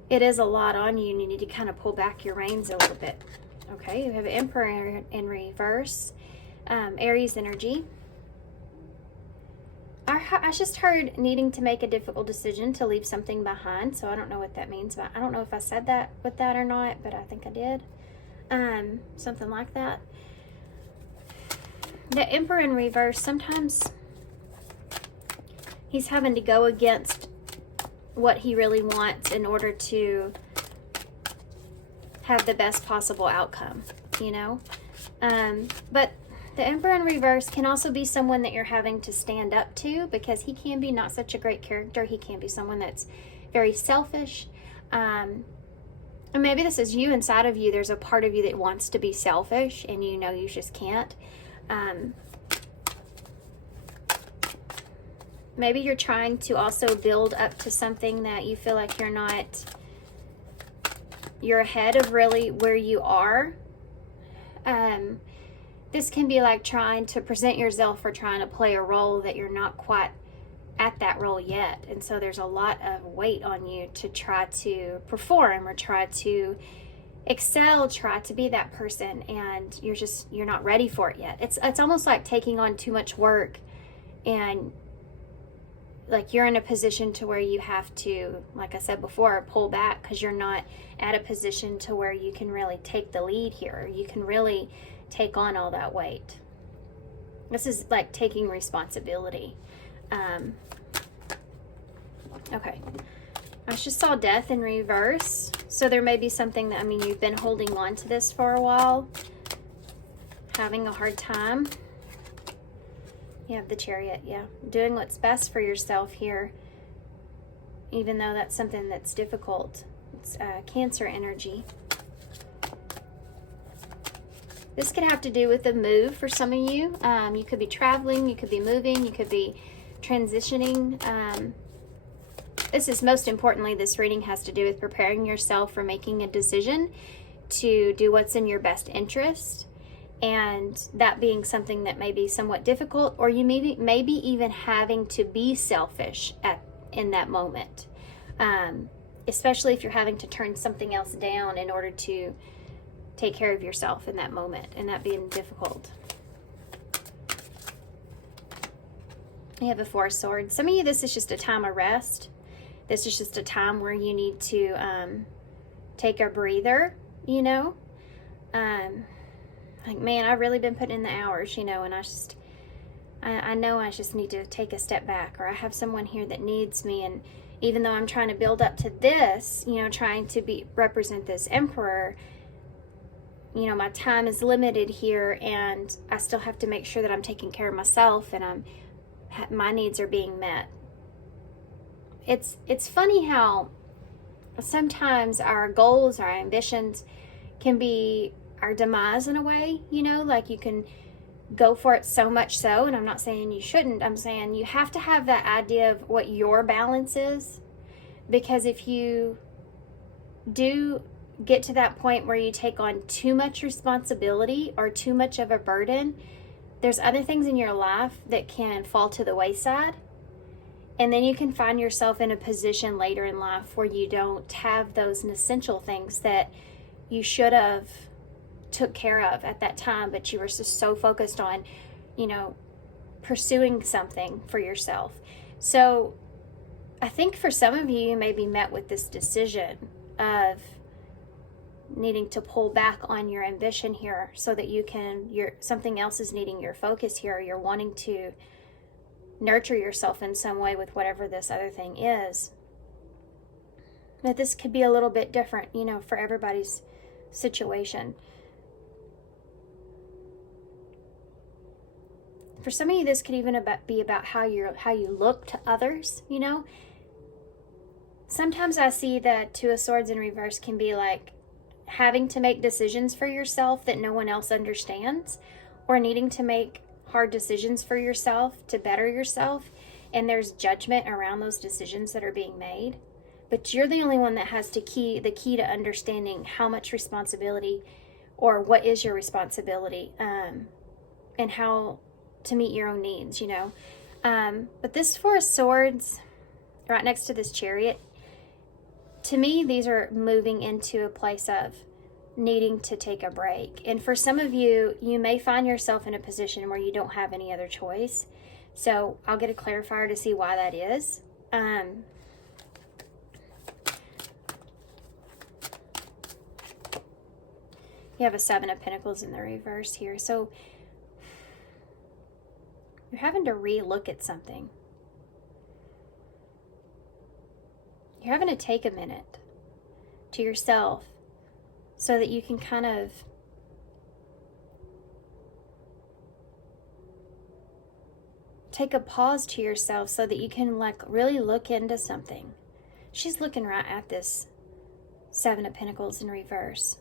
it is a lot on you, and you need to kind of pull back your reins a little bit. Okay, you have Emperor in reverse, Aries energy. I just heard needing to make a difficult decision to leave something behind, so I don't know what that means, but I don't know if I said that with that or not, but I think I did. Something like that. The Emperor in reverse, sometimes he's having to go against what he really wants in order to have the best possible outcome, but the Emperor in reverse can also be someone that you're having to stand up to, because he can be not such a great character. He can be someone that's very selfish. And maybe this is you inside of you. There's a part of you that wants to be selfish, and you just can't. Maybe you're trying to also build up to something that you feel like you're ahead of really where you are. This can be like trying to present yourself or trying to play a role that you're not quite at that role yet. And so there's a lot of weight on you to try to perform, or try to excel, try to be that person, and you're not ready for it yet. It's almost like taking on too much work, and like you're in a position to where you have to, like I said before, pull back, because you're not at a position to where you can really take the lead here. You can really take on all that weight. This is like taking responsibility. Okay. I just saw death in reverse. So there may be something that, I mean, you've been holding on to this for a while, having a hard time. You have the Chariot, yeah. Doing what's best for yourself here, even though that's something that's difficult. It's Cancer energy. This could have to do with a move for some of you. You could be traveling, you could be moving, you could be transitioning. This is most importantly, this reading has to do with preparing yourself for making a decision to do what's in your best interest. And that being something that may be somewhat difficult, or you maybe even having to be selfish in that moment. Especially if you're having to turn something else down in order to take care of yourself in that moment, and that being difficult. You have a Four of Swords. Some of you, this is just a time of rest. This is just a time where you need to take a breather, you know. Like, man, I've really been putting in the hours, you know, and I know I just need to take a step back, or I have someone here that needs me, and even though I'm trying to build up to this, you know, trying to represent this Emperor, you know, my time is limited here, and I still have to make sure that I'm taking care of myself and my needs are being met. It's funny how sometimes our goals, our ambitions can be our demise in a way, you know, like you can go for it so much so, and I'm not saying you shouldn't, I'm saying you have to have that idea of what your balance is, because if you do get to that point where you take on too much responsibility or too much of a burden, there's other things in your life that can fall to the wayside. And then you can find yourself in a position later in life where you don't have those essential things that you should have took care of at that time, but you were just so focused on, you know, pursuing something for yourself. So I think for some of you, you may be met with this decision of needing to pull back on your ambition here so that you can, something else is needing your focus here. You're wanting to nurture yourself in some way with whatever this other thing is. But this could be a little bit different, you know, for everybody's situation. For some of you, this could even be about how you look to others, you know. Sometimes I see that Two of Swords in reverse can be like having to make decisions for yourself that no one else understands, or needing to make hard decisions for yourself to better yourself, and there's judgment around those decisions that are being made, but you're the only one that has the key to understanding how much responsibility, or what is your responsibility, and how to meet your own needs, you know. But this Four of Swords right next to this Chariot, to me, these are moving into a place of needing to take a break. And for some of you, you may find yourself in a position where you don't have any other choice. So I'll get a clarifier to see why that is. You have a Seven of Pentacles in the reverse here. So you're having to re-look at something. You're having to take a minute to yourself so that you can kind of take a pause to yourself so that you can like really look into something. She's looking right at this Seven of Pentacles in reverse.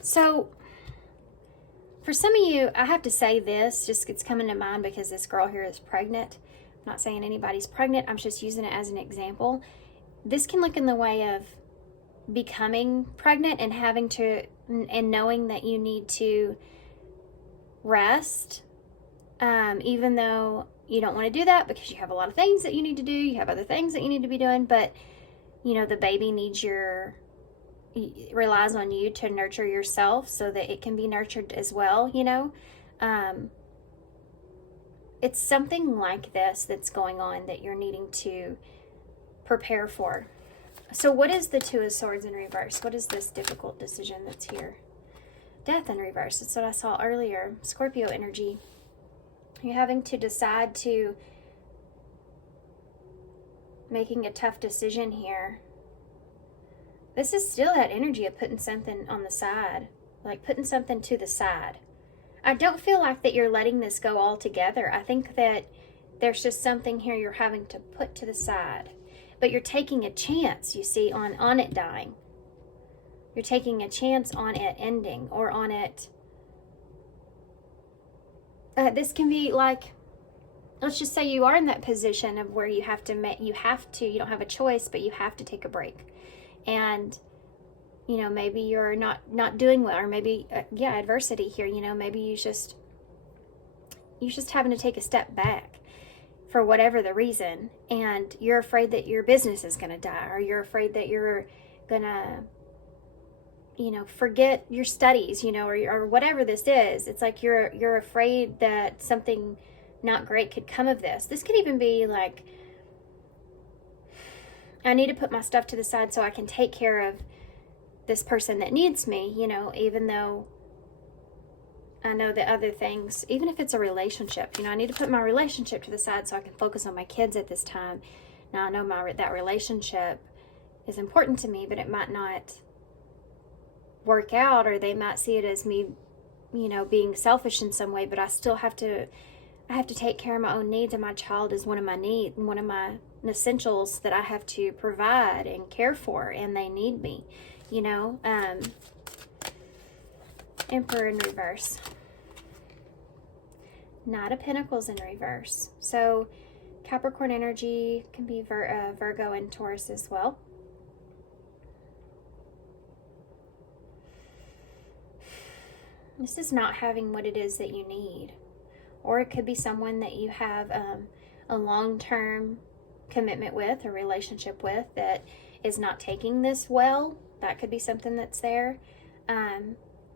So for some of you, I have to say this, just it's coming to mind because this girl here is pregnant. I'm not saying anybody's pregnant, I'm just using it as an example. This can look in the way of becoming pregnant and having to, and knowing that you need to rest, even though you don't want to do that because you have a lot of things that you need to do, you have other things that you need to be doing, but you know, the baby needs relies on you to nurture yourself so that it can be nurtured as well, you know. It's something like this that's going on that you're needing to prepare for. So what is the Two of Swords in reverse? What is this difficult decision that's here? Death in reverse. That's what I saw earlier. Scorpio energy. You're having to decide to making a tough decision here. This is still that energy of putting something on the side, like putting something to the side. I don't feel like that you're letting this go altogether. I think that there's just something here you're having to put to the side. But you're taking a chance, you see, on it dying. You're taking a chance on it ending, or on it. This can be like, let's just say you are in that position of where you have to, you don't have a choice, but you have to take a break. And, you know, maybe you're not doing well, or maybe, adversity here, you know, maybe you're just having to take a step back for whatever the reason, and you're afraid that your business is going to die, or you're afraid that you're going to, you know, forget your studies, you know, or whatever this is. It's like you're afraid that something not great could come of this. This could even be like, I need to put my stuff to the side so I can take care of this person that needs me, you know, even though I know the other things, even if it's a relationship, you know, I need to put my relationship to the side so I can focus on my kids at this time. Now, I know that relationship is important to me, but it might not work out, or they might see it as me, you know, being selfish in some way, but I still have to take care of my own needs, and my child is one of my needs, one of my essentials that I have to provide and care for, and they need me, you know. Emperor in reverse. Knight of Pentacles in reverse. So Capricorn energy can be Virgo and Taurus as well. This is not having what it is that you need. Or it could be someone that you have a long-term commitment with, a relationship with, that is not taking this well. That could be something that's there.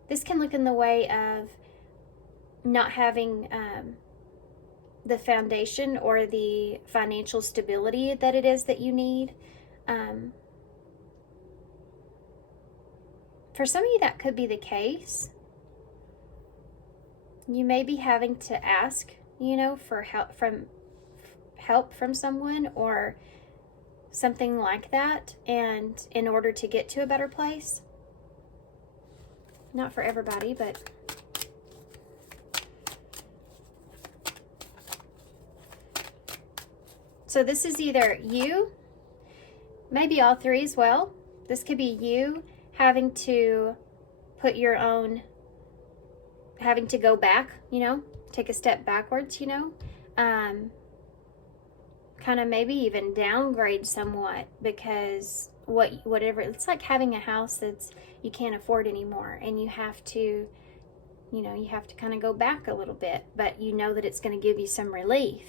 This can look in the way of not having the foundation or the financial stability that it is that you need. For some of you, that could be the case. You may be having to ask, you know, for help from someone or something like that, and in order to get to a better place. Not for everybody, but so this is either you, maybe all three as well. This could be you having to put your own, having to go back, you know, take a step backwards, you know, kind of maybe even downgrade somewhat, because whatever, it's like having a house that's you can't afford anymore, and you have to, you know, you have to kind of go back a little bit, but you know that it's going to give you some relief.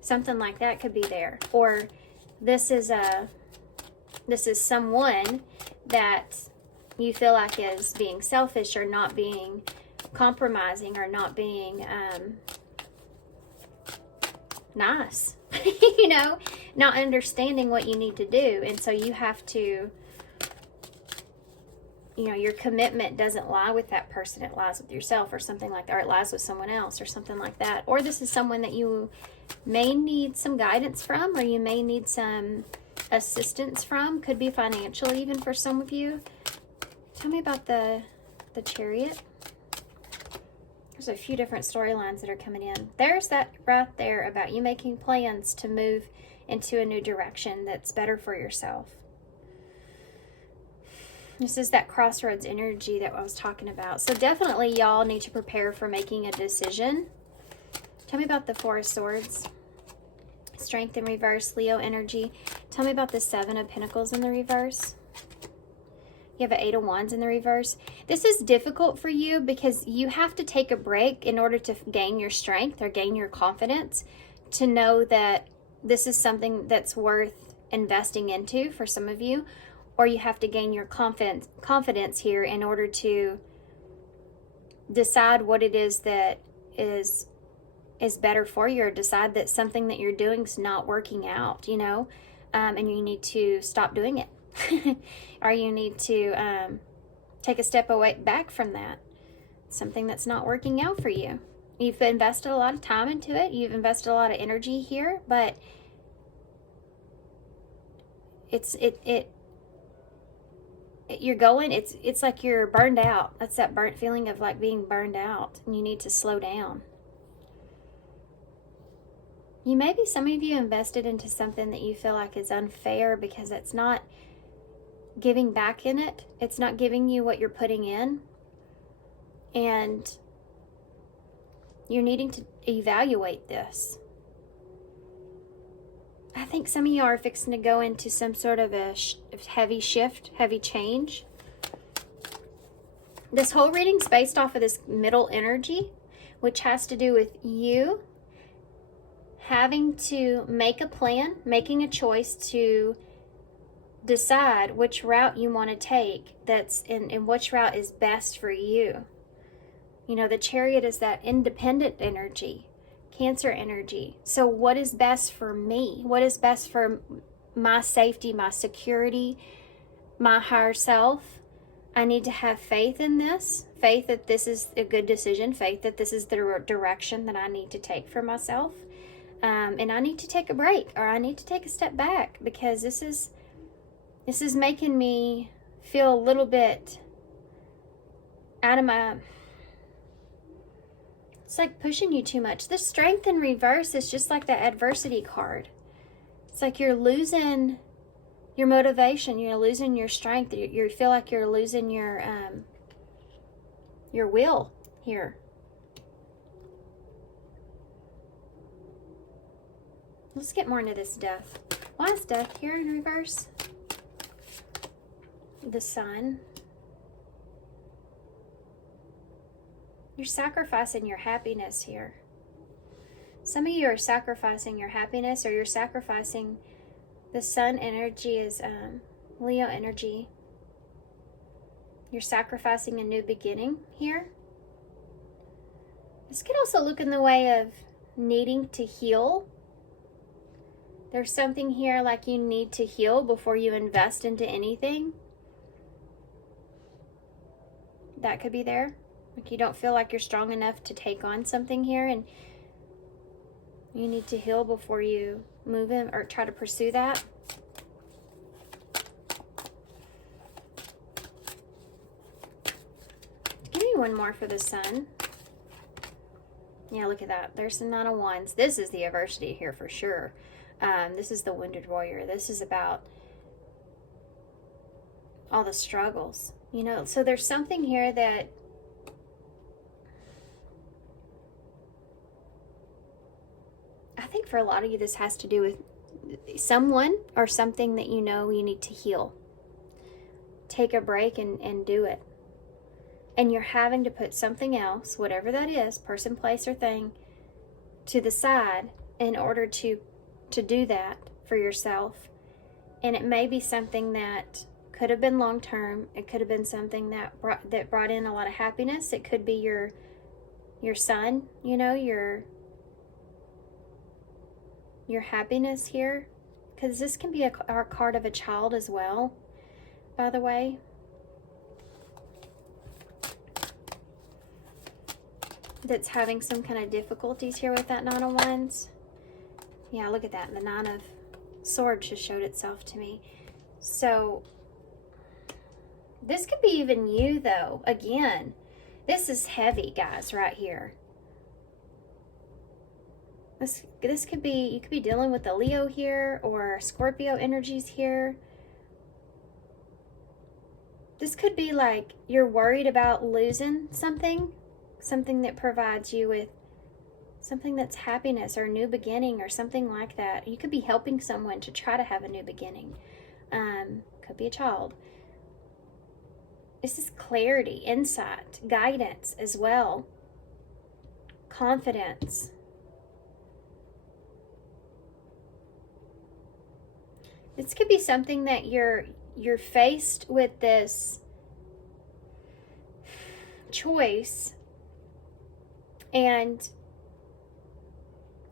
Something like that could be there. Or this is someone that you feel like is being selfish, or not being compromising, or not being nice, you know, not understanding what you need to do. And so you have to, you know, your commitment doesn't lie with that person, it lies with yourself, or something like that, or it lies with someone else, or something like that. Or this is someone that you may need some guidance from, or you may need some assistance from. Could be financial even for some of you. Tell me about the Chariot. There's a few different storylines that are coming in. There's that right there about you making plans to move into a new direction that's better for yourself. This is that crossroads energy that I was talking about. So definitely y'all need to prepare for making a decision. Tell me about the Four of Swords. Strength in reverse, Leo energy. Tell me about the Seven of Pentacles in the reverse. You have an Eight of Wands in the reverse. This is difficult for you because you have to take a break in order to gain your strength or gain your confidence, to know that this is something that's worth investing into for some of you. Or you have to gain your confidence here in order to decide what it is that is better for you, or decide that something that you're doing is not working out, you know, and you need to stop doing it. Or you need to take a step back from that. Something that's not working out for you. You've invested a lot of time into it. You've invested a lot of energy here, but you're going, it's like you're burned out. That's that burnt feeling of like being burned out, and you need to slow down. Maybe some of you invested into something that you feel like is unfair because it's not giving back in it. It's not giving you what you're putting in. And you're needing to evaluate this. I think some of you are fixing to go into some sort of a heavy shift, heavy change. This whole reading's based off of this middle energy, which has to do with you having to make a plan, making a choice to decide which route you want to take, and which route is best for you. You know, the Chariot is that independent energy, Cancer energy. So what is best for me? What is best for my safety, my security, my higher self? I need to have faith in this, faith that this is a good decision, faith that this is the direction that I need to take for myself. And I need to take a break, or I need to take a step back, because this is making me feel a little bit out of my... It's like pushing you too much. The Strength in reverse is just like the adversity card. It's like you're losing your motivation. You're losing your strength. You feel like you're losing your will here. Let's get more into this Death. Why is Death here in reverse? The Sun. You're sacrificing your happiness here. Some of you are sacrificing your happiness, or you're sacrificing... The Sun energy is Leo energy. You're sacrificing a new beginning here. This could also look in the way of needing to heal. There's something here like you need to heal before you invest into anything. That could be there. Like you don't feel like you're strong enough to take on something here, and you need to heal before you move in or try to pursue that. Give me one more for the Sun. Yeah, look at that. There's the Nine of Wands. This is the adversity here for sure. This is the Wounded Warrior. This is about all the struggles. You know, so there's something here that I think for a lot of you, this has to do with someone or something that you know you need to heal. Take a break and do it. And you're having to put something else, whatever that is, person, place, or thing, to the side in order to do that for yourself. And it may be something that could have been long term. It could have been something that brought in a lot of happiness. It could be your son, you know, your happiness here, because this can be our card of a child as well, by the way. That's having some kind of difficulties here with that Nine of Wands. Yeah, look at that. The Nine of Swords just showed itself to me. So this could be even you, though. Again, this is heavy, guys, right here. This could be, you could be dealing with a Leo here, or Scorpio energies here. This could be like you're worried about losing something that provides you with something that's happiness or a new beginning or something like that. You could be helping someone to try to have a new beginning. Could be a child. This is clarity, insight, guidance as well. Confidence. This could be something that you're faced with this choice, and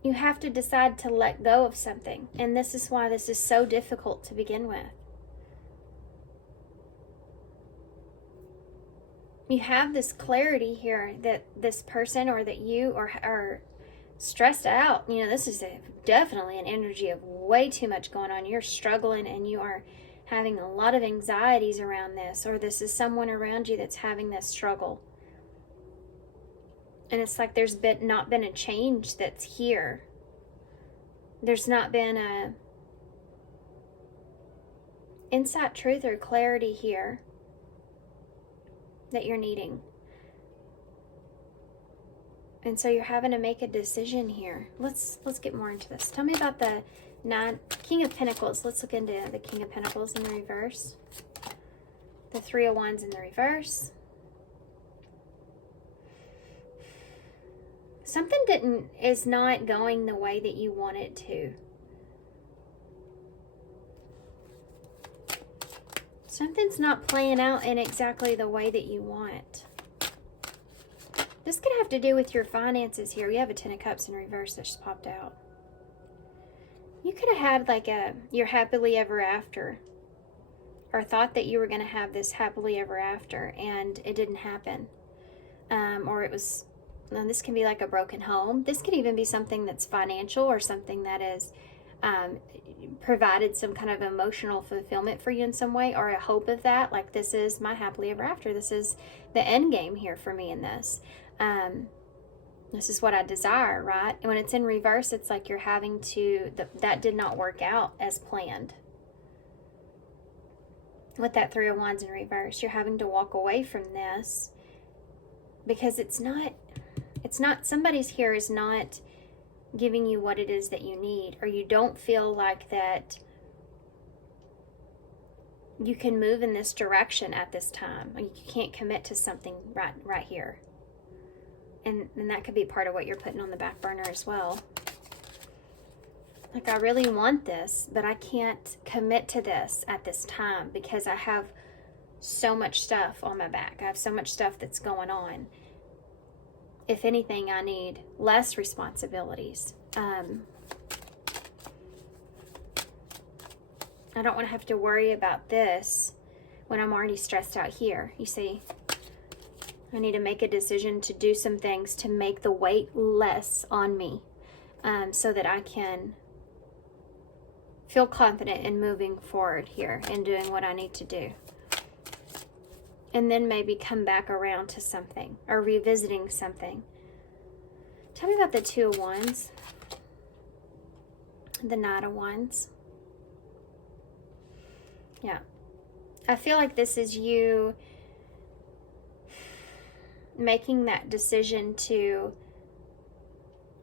you have to decide to let go of something. And this is why this is so difficult to begin with. You have this clarity here that this person, or that you, or stressed out. You know, this is definitely an energy of way too much going on. You're struggling and you are having a lot of anxieties around this, or this is someone around you that's having this struggle. And it's like there's not been a change that's here. There's not been a insight, truth, or clarity here that you're needing. And so you're having to make a decision here. Let's get more into this. Tell me about the King of Pentacles. Let's look into the King of Pentacles in the reverse. The Three of Wands in the reverse. Something is not going the way that you want it to. Something's not playing out in exactly the way that you want. This could have to do with your finances here. We have a Ten of Cups in reverse that just popped out. You could have had like your happily ever after, or thought that you were going to have this happily ever after, and it didn't happen. Or it was, and this can be like a broken home. This could even be something that's financial, or something that is provided some kind of emotional fulfillment for you in some way, or a hope of that. Like, this is my happily ever after. This is the end game here for me in this. This is what I desire, right? And when it's in reverse, it's like you're having to, that did not work out as planned. With that Three of Wands in reverse, you're having to walk away from this because it's not, somebody's here is not giving you what it is that you need, or you don't feel like that you can move in this direction at this time. You can't commit to something right here. And that could be part of what you're putting on the back burner as well. Like, I really want this, but I can't commit to this at this time because I have so much stuff on my back. I have so much stuff that's going on. If anything, I need less responsibilities. I don't want to have to worry about this when I'm already stressed out here. You see, I need to make a decision to do some things to make the weight less on me, so that I can feel confident in moving forward here and doing what I need to do. And then maybe come back around to something, or revisiting something. Tell me about the Two of Wands. The Knight of Wands. Yeah. I feel like this is you making that decision to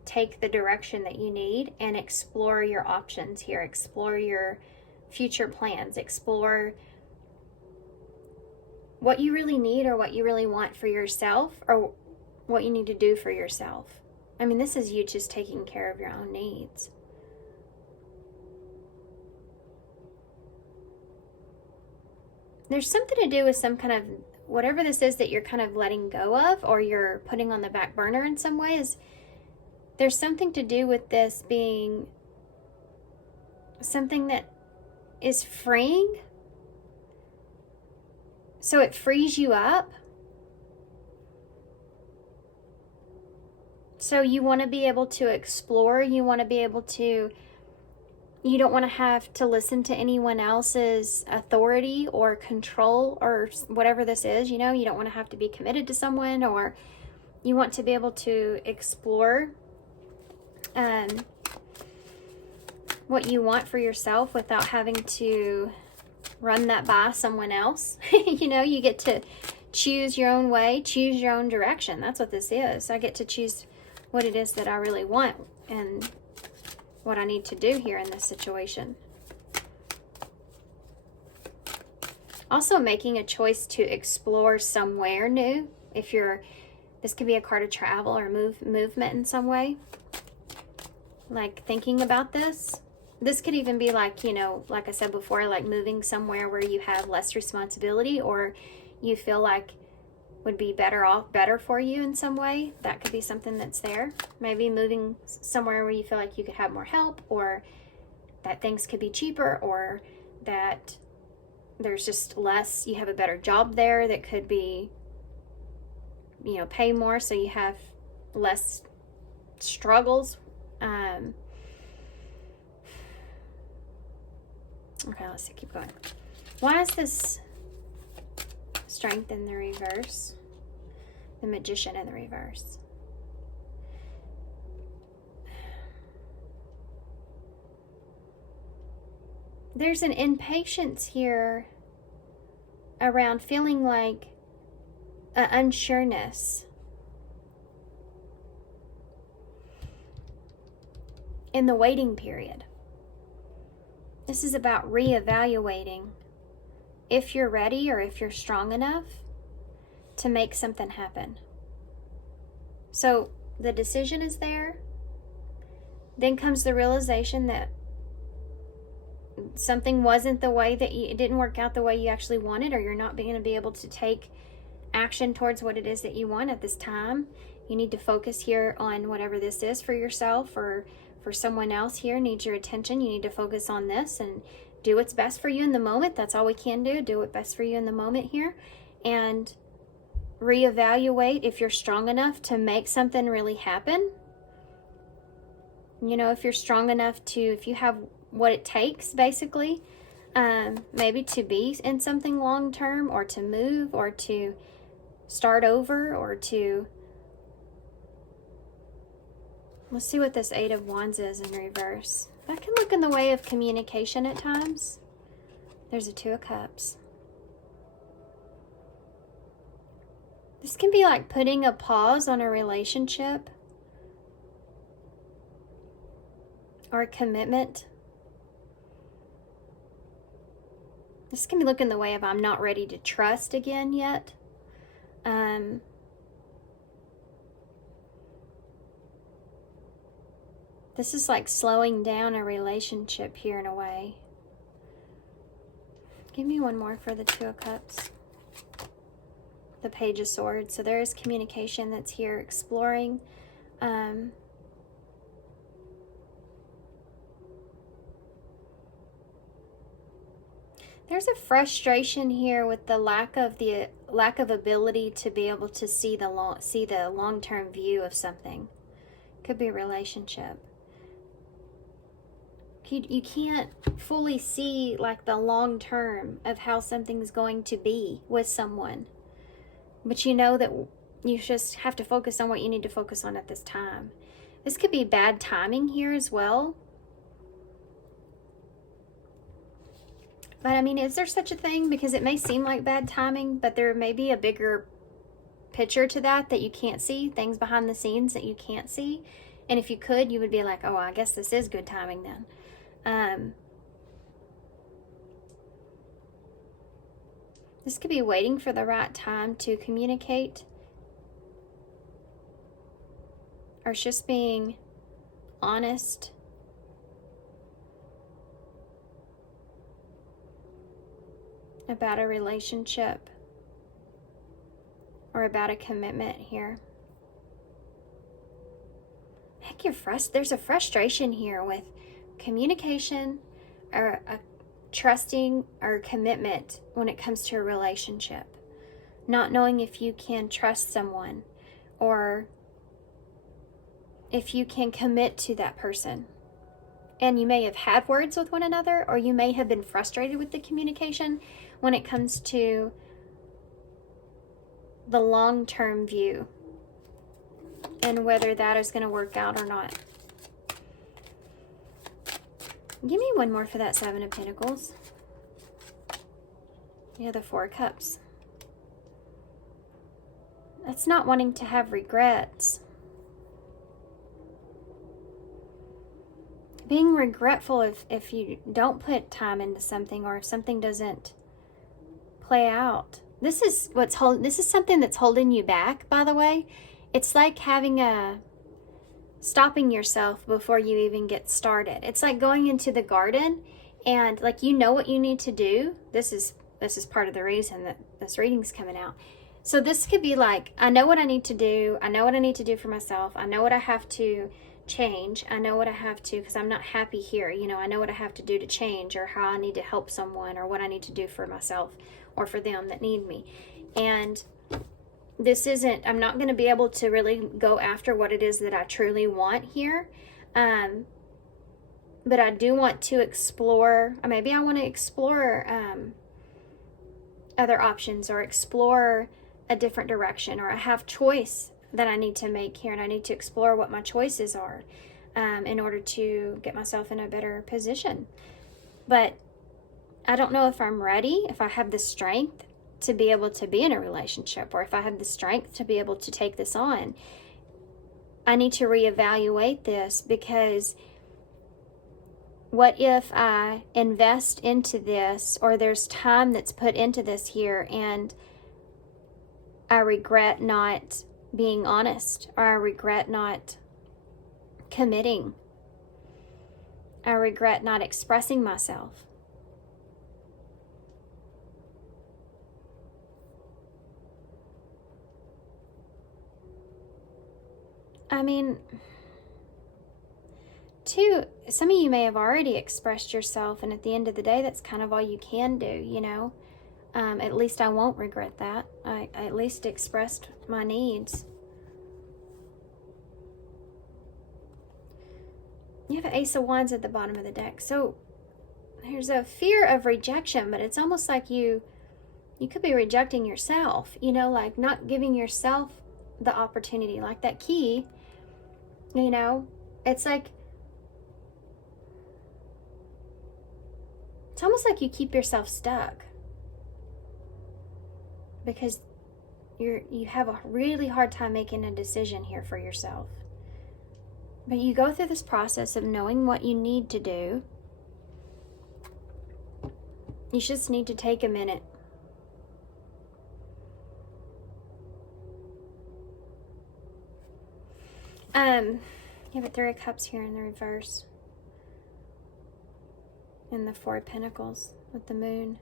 take the direction that you need and explore your options here. Explore your future plans. Explore what you really need, or what you really want for yourself, or what you need to do for yourself. I mean, this is you just taking care of your own needs. There's something to do with some kind of, whatever this is that you're kind of letting go of, or you're putting on the back burner in some ways. There's something to do with this being something that is freeing. So it frees you up. So you want to be able to explore. You want to be able to, you don't want to have to listen to anyone else's authority or control or whatever this is. You know, you don't want to have to be committed to someone, or you want to be able to explore what you want for yourself without having to run that by someone else. You know, you get to choose your own way, choose your own direction. That's what this is. I get to choose what it is that I really want and what I need to do here in this situation. Also making a choice to explore somewhere new. If you're, this could be a card of travel or movement in some way. Like thinking about this. This could even be like, you know, like I said before, like moving somewhere where you have less responsibility, or you feel like would be better for you in some way. That could be something that's there. Maybe moving somewhere where you feel like you could have more help, or that things could be cheaper, or that there's just less, you have a better job there that could be, you know, pay more, so you have less struggles. Okay, let's see, keep going. Why is this Strength in the reverse? The Magician in the reverse. There's an impatience here around feeling like an unsureness in the waiting period. This is about reevaluating if you're ready or if you're strong enough to make something happen. So the decision is there. Then comes the realization that something wasn't the way that it didn't work out the way you actually wanted, or you're not going to be able to take action towards what it is that you want at this time. You need to focus here on whatever this is for yourself or for someone else here needs your attention. You need to focus on this and do what's best for you in the moment. That's all we can do. Do what's best for you in the moment here. And reevaluate if you're strong enough to make something really happen. You know, if you're strong enough to, if you have what it takes, basically, maybe to be in something long term, or to move, or to start over, or to... Let's see what this Eight of Wands is in reverse. That can look in the way of communication at times. There's a Two of Cups. This can be like putting a pause on a relationship or a commitment. This can be looking the way of I'm not ready to trust again yet. This is like slowing down a relationship here in a way. Give me one more for the Two of Cups. The Page of Swords. So there is communication that's here exploring. There's a frustration here with the lack of ability to be able to see the long-term view of something. Could be a relationship. You can't fully see like the long term of how something's going to be with someone. But you know that you just have to focus on what you need to focus on at this time. This could be bad timing here as well. But I mean, is there such a thing? Because it may seem like bad timing, but there may be a bigger picture to that you can't see, things behind the scenes that you can't see. And if you could, you would be like, oh, I guess this is good timing then. This could be waiting for the right time to communicate. Or it's just being honest. About a relationship. Or about a commitment here. Heck, there's a frustration here with communication or a trusting or commitment when it comes to a relationship. Not knowing if you can trust someone or if you can commit to that person. And you may have had words with one another, or you may have been frustrated with the communication when it comes to the long-term view and whether that is going to work out or not. Give me one more for that Seven of Pentacles. Yeah, the Four of Cups. That's not wanting to have regrets. Being regretful if you don't put time into something, or if something doesn't play out. This is something that's holding you back, by the way. It's like stopping yourself before you even get started. It's like going into the garden and like you know what you need to do. This is part of the reason that this reading's coming out. So this could be like, I know what I need to do. I know what I need to do for myself. I know what I have to change. I know what I have to, because I'm not happy here. You know, I know what I have to do to change, or how I need to help someone, or what I need to do for myself or for them that need me. And this isn't, I'm not going to be able to really go after what it is that I truly want here. But I do want to explore, or maybe I want to explore other options, or explore a different direction, or I have choice that I need to make here, and I need to explore what my choices are in order to get myself in a better position. But I don't know if I'm ready, if I have the strength to be able to be in a relationship, or if I have the strength to be able to take this on. I need to reevaluate this, because what if I invest into this, or there's time that's put into this here, and I regret not being honest, or I regret not committing, I regret not expressing myself. I mean, too, some of you may have already expressed yourself, and at the end of the day, that's kind of all you can do, you know. At least I won't regret that. I at least expressed my needs. You have an Ace of Wands at the bottom of the deck. So there's a fear of rejection, but it's almost like you could be rejecting yourself, you know, like not giving yourself the opportunity, like that key, you know. It's like, it's almost like you keep yourself stuck because you have a really hard time making a decision here for yourself. But you go through this process of knowing what you need to do. You just need to take a minute. You have a Three of Cups here in the reverse. And the Four of Pentacles with the Moon.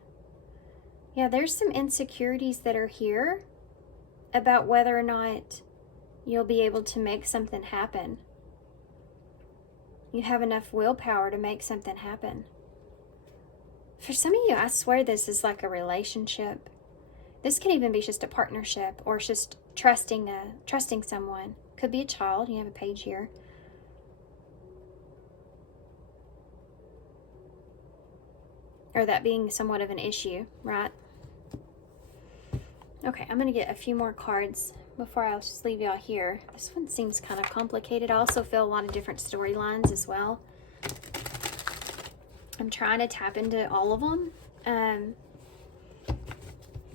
Yeah, there's some insecurities that are here about whether or not you'll be able to make something happen. You have enough willpower to make something happen. For some of you, I swear this is like a relationship. This can even be just a partnership, or just trusting someone. Could be a child. You have a Page here. Or that being somewhat of an issue, right? Okay, I'm going to get a few more cards before I'll just leave y'all here. This one seems kind of complicated. I also feel a lot of different storylines as well. I'm trying to tap into all of them.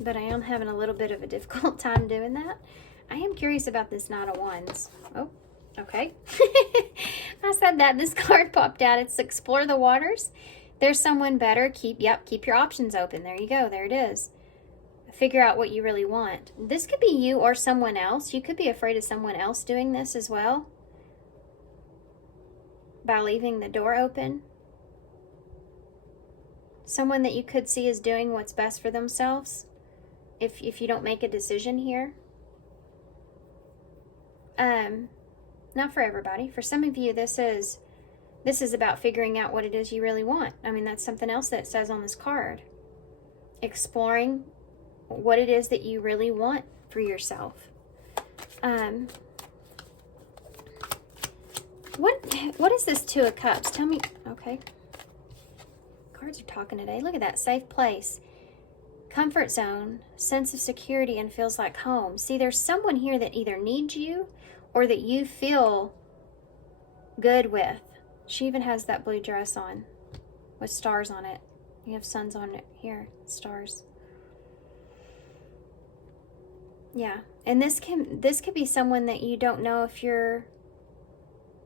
But I am having a little bit of a difficult time doing that. I am curious about this Knight of Wands. Oh, okay. I said that. This card popped out. It's Explore the Waters. There's someone better. Keep your options open. There you go. There it is. Figure out what you really want. This could be you or someone else. You could be afraid of someone else doing this as well, by leaving the door open. Someone that you could see is doing what's best for themselves if you don't make a decision here. Not for everybody. For some of you, this is about figuring out what it is you really want. I mean, that's something else that it says on this card. Exploring what it is that you really want for yourself. What is this Two of Cups? Tell me. Okay. Cards are talking today. Look at that. Safe place. Comfort zone. Sense of security and feels like home. See, there's someone here that either needs you or that you feel good with. She even has that blue dress on with stars on it. You have suns on it here. Stars. Yeah. And this could be someone that you don't know if you're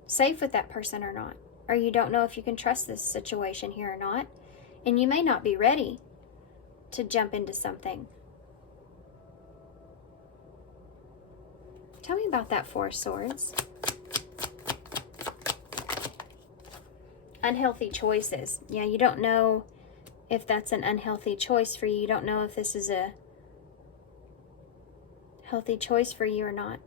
safe with that person or not. Or you don't know if you can trust this situation here or not. And you may not be ready to jump into something. Tell me about that Four of Swords. Unhealthy choices. Yeah, you don't know if that's an unhealthy choice for you. You don't know if this is a healthy choice for you or not.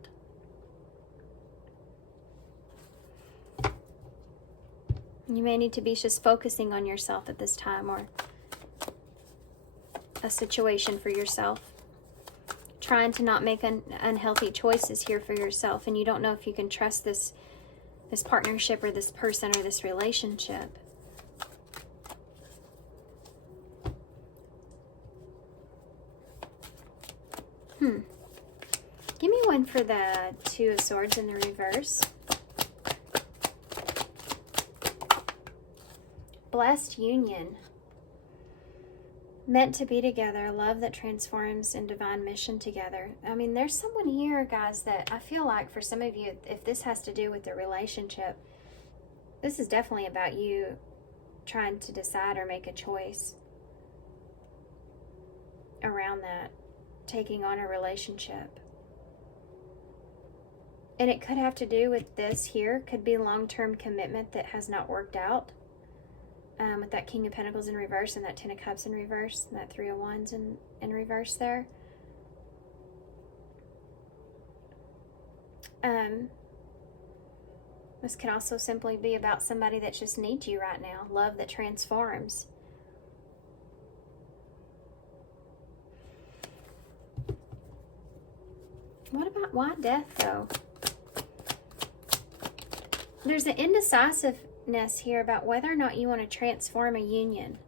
You may need to be just focusing on yourself at this time, or a situation for yourself. trying to not make unhealthy choices here for yourself, and you don't know if you can trust this partnership or this person or this relationship. Give me one for the Two of Swords in the reverse. Blessed union. Meant to be together. Love that transforms, and divine mission together. I mean, there's someone here, guys, that I feel like for some of you, if this has to do with the relationship, this is definitely about you trying to decide or make a choice around that, taking on a relationship. And it could have to do with this here. Could be long-term commitment that has not worked out. With that King of Pentacles in reverse and that Ten of Cups in reverse and that Three of Wands in reverse there. This can also simply be about somebody that just needs you right now. Love that transforms. What about why death, though? There's an indecisiveness here about whether or not you want to transform a union,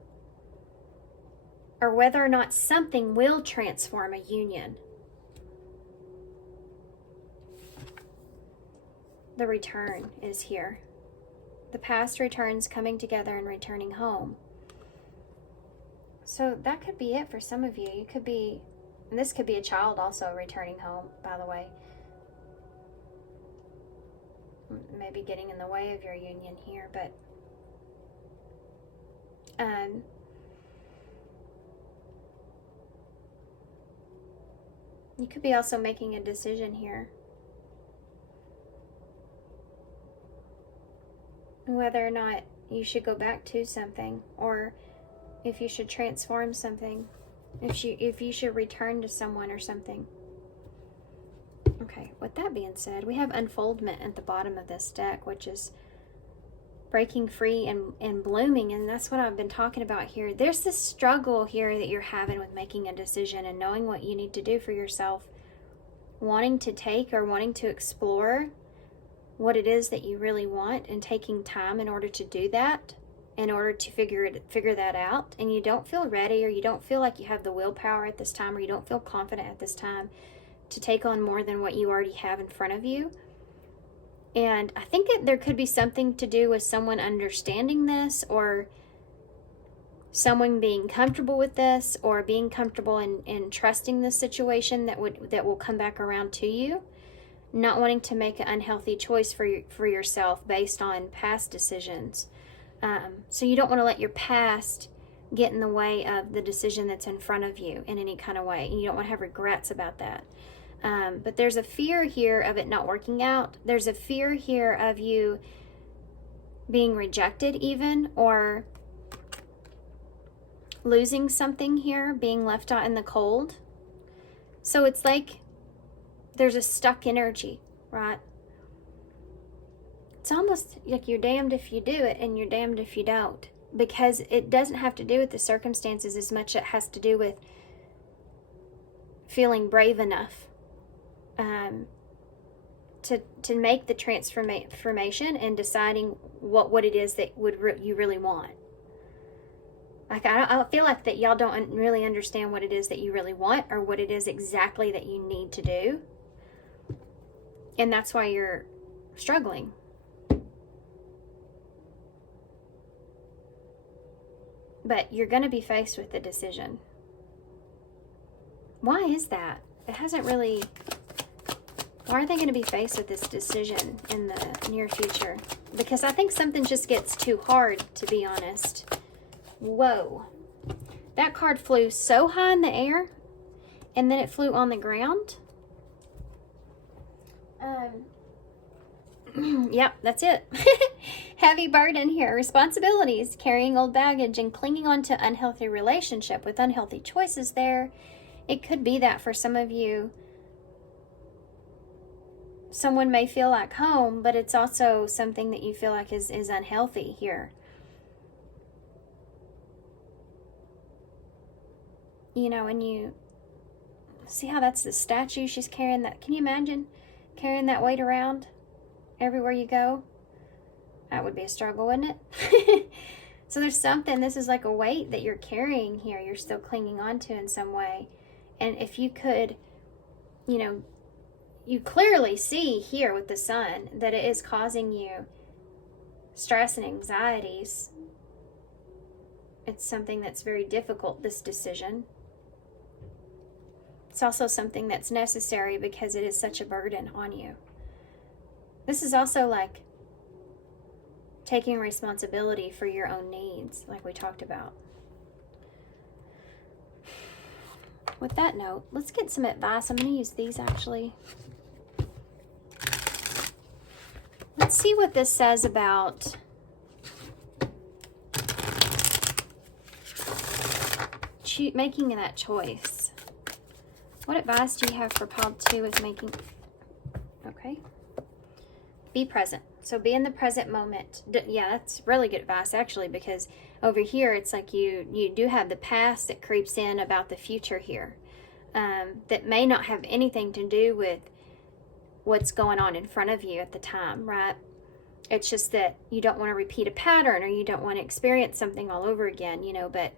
or whether or not something will transform a union. The return is here. The past returns coming together and returning home. So that could be it for some of you. You could be, and this could be a child also returning home, by the way. Maybe getting in the way of your union here, but you could be also making a decision here whether or not you should go back to something, or if you should transform something, if you should return to someone or something. Okay, with that being said, we have unfoldment at the bottom of this deck, which is breaking free and blooming, and that's what I've been talking about here. There's this struggle here that you're having with making a decision and knowing what you need to do for yourself, wanting to take or wanting to explore what it is that you really want, and taking time in order to do that, in order to figure that out, and you don't feel ready, or you don't feel like you have the willpower at this time, or you don't feel confident at this time to take on more than what you already have in front of you. And I think there could be something to do with someone understanding this, or someone being comfortable with this, or being comfortable in trusting this situation that will come back around to you, not wanting to make an unhealthy choice for yourself based on past decisions. So you don't want to let your past get in the way of the decision that's in front of you in any kind of way, and you don't want to have regrets about that. But there's a fear here of it not working out. There's a fear here of you being rejected even, or losing something here, being left out in the cold. So it's like there's a stuck energy, right? It's almost like you're damned if you do it and you're damned if you don't, because it doesn't have to do with the circumstances as much as it has to do with feeling brave enough to make the transformation and deciding what it is that you really want. Like, I feel like that y'all don't really understand what it is that you really want, or what it is exactly that you need to do. And that's why you're struggling. But you're going to be faced with the decision. Why is that? It hasn't really... Why are they going to be faced with this decision in the near future? Because I think something just gets too hard, to be honest. Whoa. That card flew so high in the air, and then it flew on the ground. Yep, that's it. Heavy burden here. Responsibilities, carrying old baggage, and clinging on to unhealthy relationship with unhealthy choices there. It could be that for some of you, someone may feel like home, but it's also something that you feel like is unhealthy here. You know, and See how that's the statue? She's carrying that. Can you imagine carrying that weight around everywhere you go? That would be a struggle, wouldn't it? So there's something, this is like a weight that you're carrying here, you're still clinging on to in some way. And if you could, you know, you clearly see here with the sun that it is causing you stress and anxieties. It's something that's very difficult, this decision. It's also something that's necessary because it is such a burden on you. This is also like taking responsibility for your own needs, like we talked about. With that note, let's get some advice. I'm going to use these actually. Let's see what this says about making that choice. What advice do you have for pile 2 with making? Okay. Be present. So be in the present moment. Yeah, that's really good advice actually, because over here it's like you do have the past that creeps in about the future here, that may not have anything to do with what's going on in front of you at the time, right? It's just that you don't want to repeat a pattern, or you don't want to experience something all over again, you know, but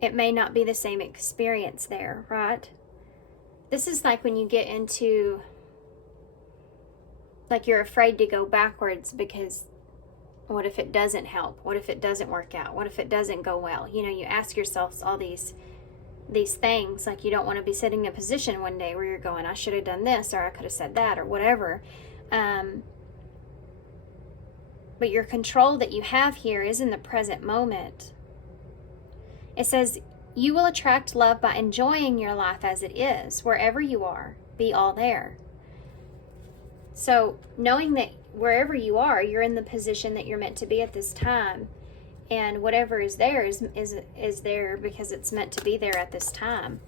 it may not be the same experience there, right? This is like when you get into, like, you're afraid to go backwards because what if it doesn't help? What if it doesn't work out? What if it doesn't go well? You know, you ask yourself all these things, like you don't want to be sitting in a position one day where you're going, I should have done this, or I could have said that, or whatever. But your control that you have here is in the present moment. It says, you will attract love by enjoying your life as it is. Wherever you are, be all there. So knowing that wherever you are, you're in the position that you're meant to be at this time. And whatever is there is there because it's meant to be there at this time.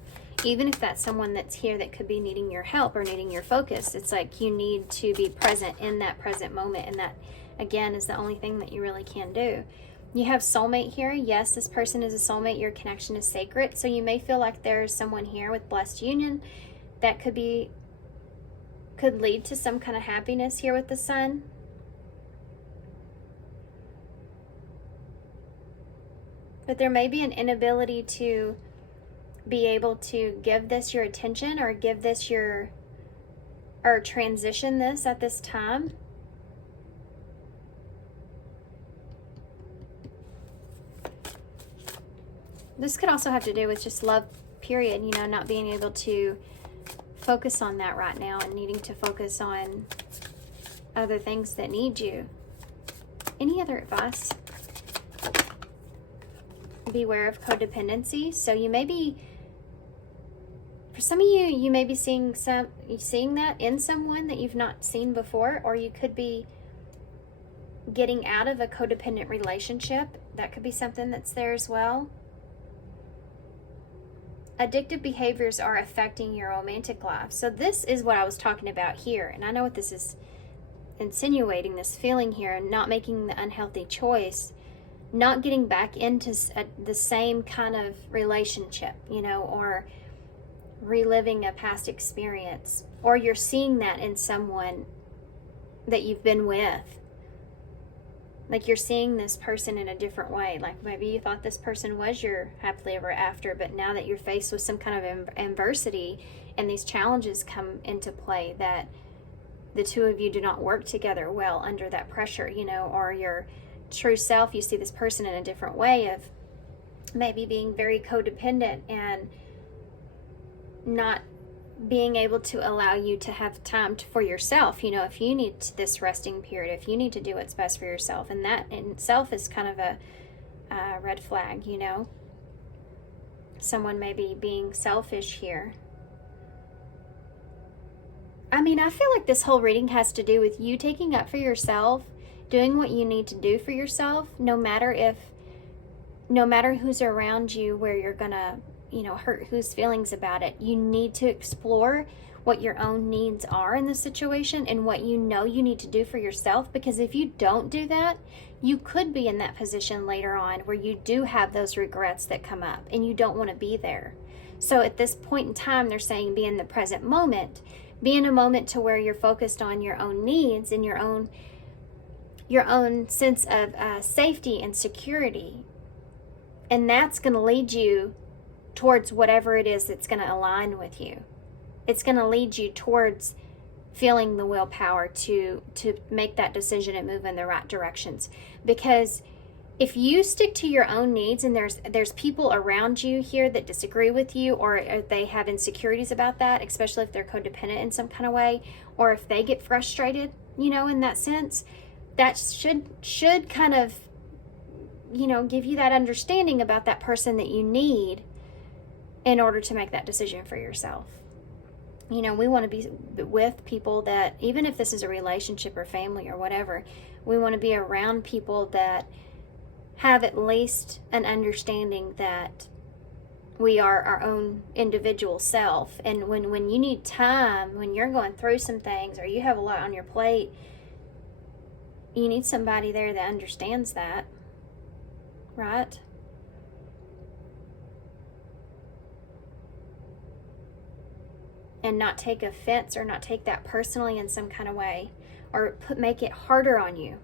Even if that's someone that's here that could be needing your help or needing your focus, it's like you need to be present in that present moment. And that, again, is the only thing that you really can do. You have soulmate here. Yes, this person is a soulmate. Your connection is sacred. So you may feel like there's someone here with blessed union that could lead to some kind of happiness here with the sun. But there may be an inability to be able to give this your attention, or give this or transition this at this time. This could also have to do with just love, period, you know, not being able to focus on that right now and needing to focus on other things that need you. Any other advice? Beware of codependency. So you may be, for some of you, you may be seeing that in someone that you've not seen before, or you could be getting out of a codependent relationship. That could be something that's there as well. Addictive behaviors are affecting your romantic life. So this is what I was talking about here. And I know what this is insinuating, this feeling here, and not making the unhealthy choice, not getting back into the same kind of relationship, you know, or reliving a past experience. Or you're seeing that in someone that you've been with. Like you're seeing this person in a different way. Like maybe you thought this person was your happily ever after, but now that you're faced with some kind of adversity and these challenges come into play, that the two of you do not work together well under that pressure, you know, or your true self, you see this person in a different way of maybe being very codependent and not being able to allow you to have time for yourself. You know, if you need this resting period, if you need to do what's best for yourself, and that in itself is kind of a red flag, you know. Someone may be being selfish here. I mean, I feel like this whole reading has to do with you taking up for yourself, doing what you need to do for yourself, no matter who's around you, where you're gonna, you know, hurt whose feelings about it. You need to explore what your own needs are in the situation and what you know you need to do for yourself. Because if you don't do that, you could be in that position later on where you do have those regrets that come up and you don't want to be there. So at this point in time, they're saying be in the present moment. Be in a moment to where you're focused on your own needs and your own sense of safety and security. And that's going to lead you towards whatever it is that's going to align with you. It's going to lead you towards feeling the willpower to make that decision and move in the right directions. Because if you stick to your own needs and there's people around you here that disagree with you, or they have insecurities about that, especially if they're codependent in some kind of way, or if they get frustrated, in that sense, that should kind of, give you that understanding about that person that you need in order to make that decision for yourself. We want to be with people that, even if this is a relationship or family or whatever, we want to be around people that have at least an understanding that we are our own individual self. And when you need time, when you're going through some things or you have a lot on your plate, you need somebody there that understands that, right? And not take offense or not take that personally in some kind of way, or make it harder on you,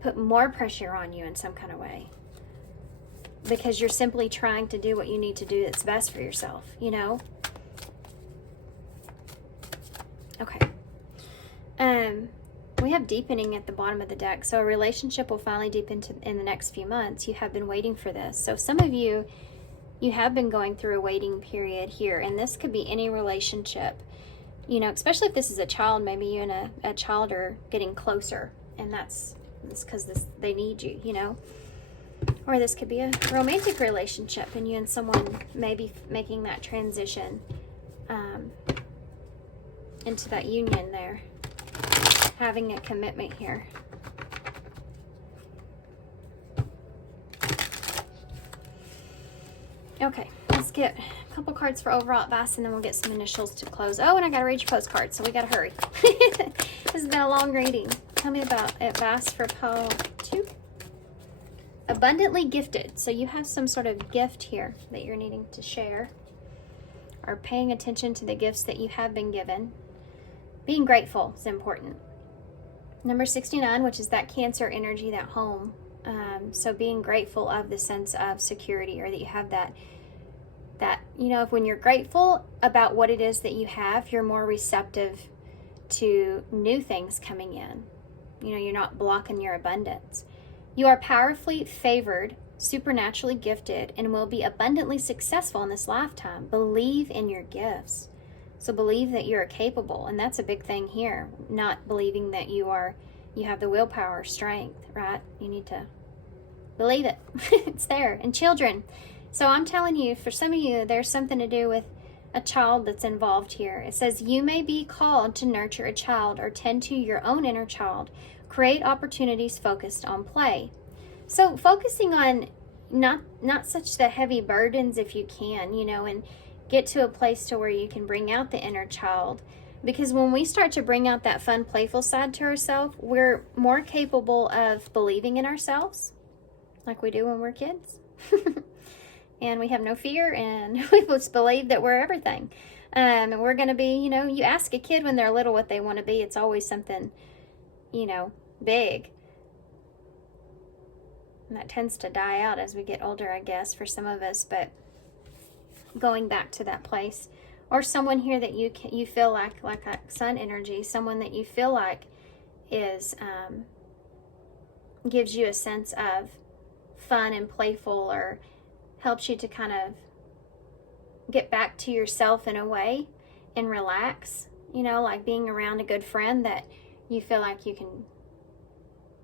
put more pressure on you in some kind of way, because you're simply trying to do what you need to do that's best for yourself, Okay. We have deepening at the bottom of the deck. So a relationship will finally deepen in the next few months. You have been waiting for this. So some of you have been going through a waiting period here, and this could be any relationship, especially if this is a child. Maybe you and a child are getting closer, and that's because they need you, or this could be a romantic relationship, and you and someone may be making that transition into that union there, having a commitment here. Okay, let's get a couple cards for overall advice, and then we'll get some initials to close. Oh, and I gotta read your postcard, so we gotta hurry. This has been a long reading. Tell me about advice for pile 2. Abundantly gifted. So you have some sort of gift here that you're needing to share, or paying attention to the gifts that you have been given. Being grateful is important. Number 69, which is that Cancer energy, that home. So being grateful of the sense of security, or that you have that, if when you're grateful about what it is that you have, you're more receptive to new things coming in. You're not blocking your abundance. You are powerfully favored, supernaturally gifted, and will be abundantly successful in this lifetime. Believe in your gifts. So believe that you're capable, and that's a big thing here. Not believing that you have the willpower, strength, right? You need to believe it. It's there. And children. So I'm telling you, for some of you, there's something to do with a child that's involved here. It says you may be called to nurture a child or tend to your own inner child. Create opportunities focused on play. So focusing on not such the heavy burdens if you can, and get to a place to where you can bring out the inner child. Because when we start to bring out that fun, playful side to ourselves, we're more capable of believing in ourselves, like we do when we're kids. And we have no fear, and we just believe that we're everything. And we're going to be, you ask a kid when they're little what they want to be, it's always something, big. And that tends to die out as we get older, I guess, for some of us. But going back to that place, or someone here that you feel like a sun energy, someone that you feel like is gives you a sense of fun and playful, or helps you to kind of get back to yourself in a way and relax, like being around a good friend that you feel like you can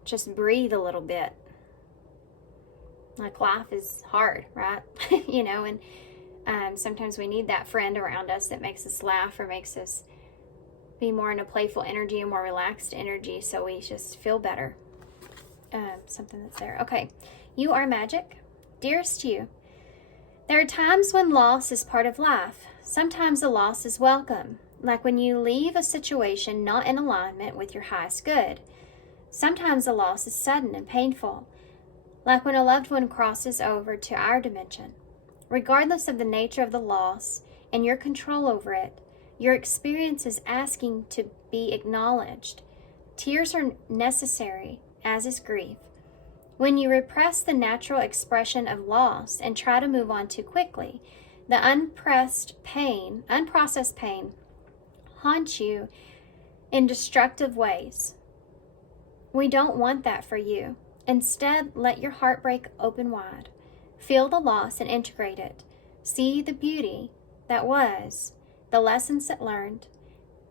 just breathe a little bit. Like life is hard, right? And sometimes we need that friend around us that makes us laugh, or makes us be more in a playful energy, a more relaxed energy, so we just feel better. Something that's there. Okay, you are magic. Dearest you, There are times when loss is part of life. Sometimes a loss is welcome, like when you leave a situation not in alignment with your highest good. Sometimes a loss is sudden and painful, like when a loved one crosses over to our dimension. Regardless of the nature of the loss and your control over it, your experience is asking to be acknowledged. Tears are necessary, as is grief. When you repress the natural expression of loss and try to move on too quickly, the unprocessed pain haunts you in destructive ways. We don't want that for you. Instead, let your heart break open wide. Feel the loss and integrate it. See the beauty that was, the lessons that learned,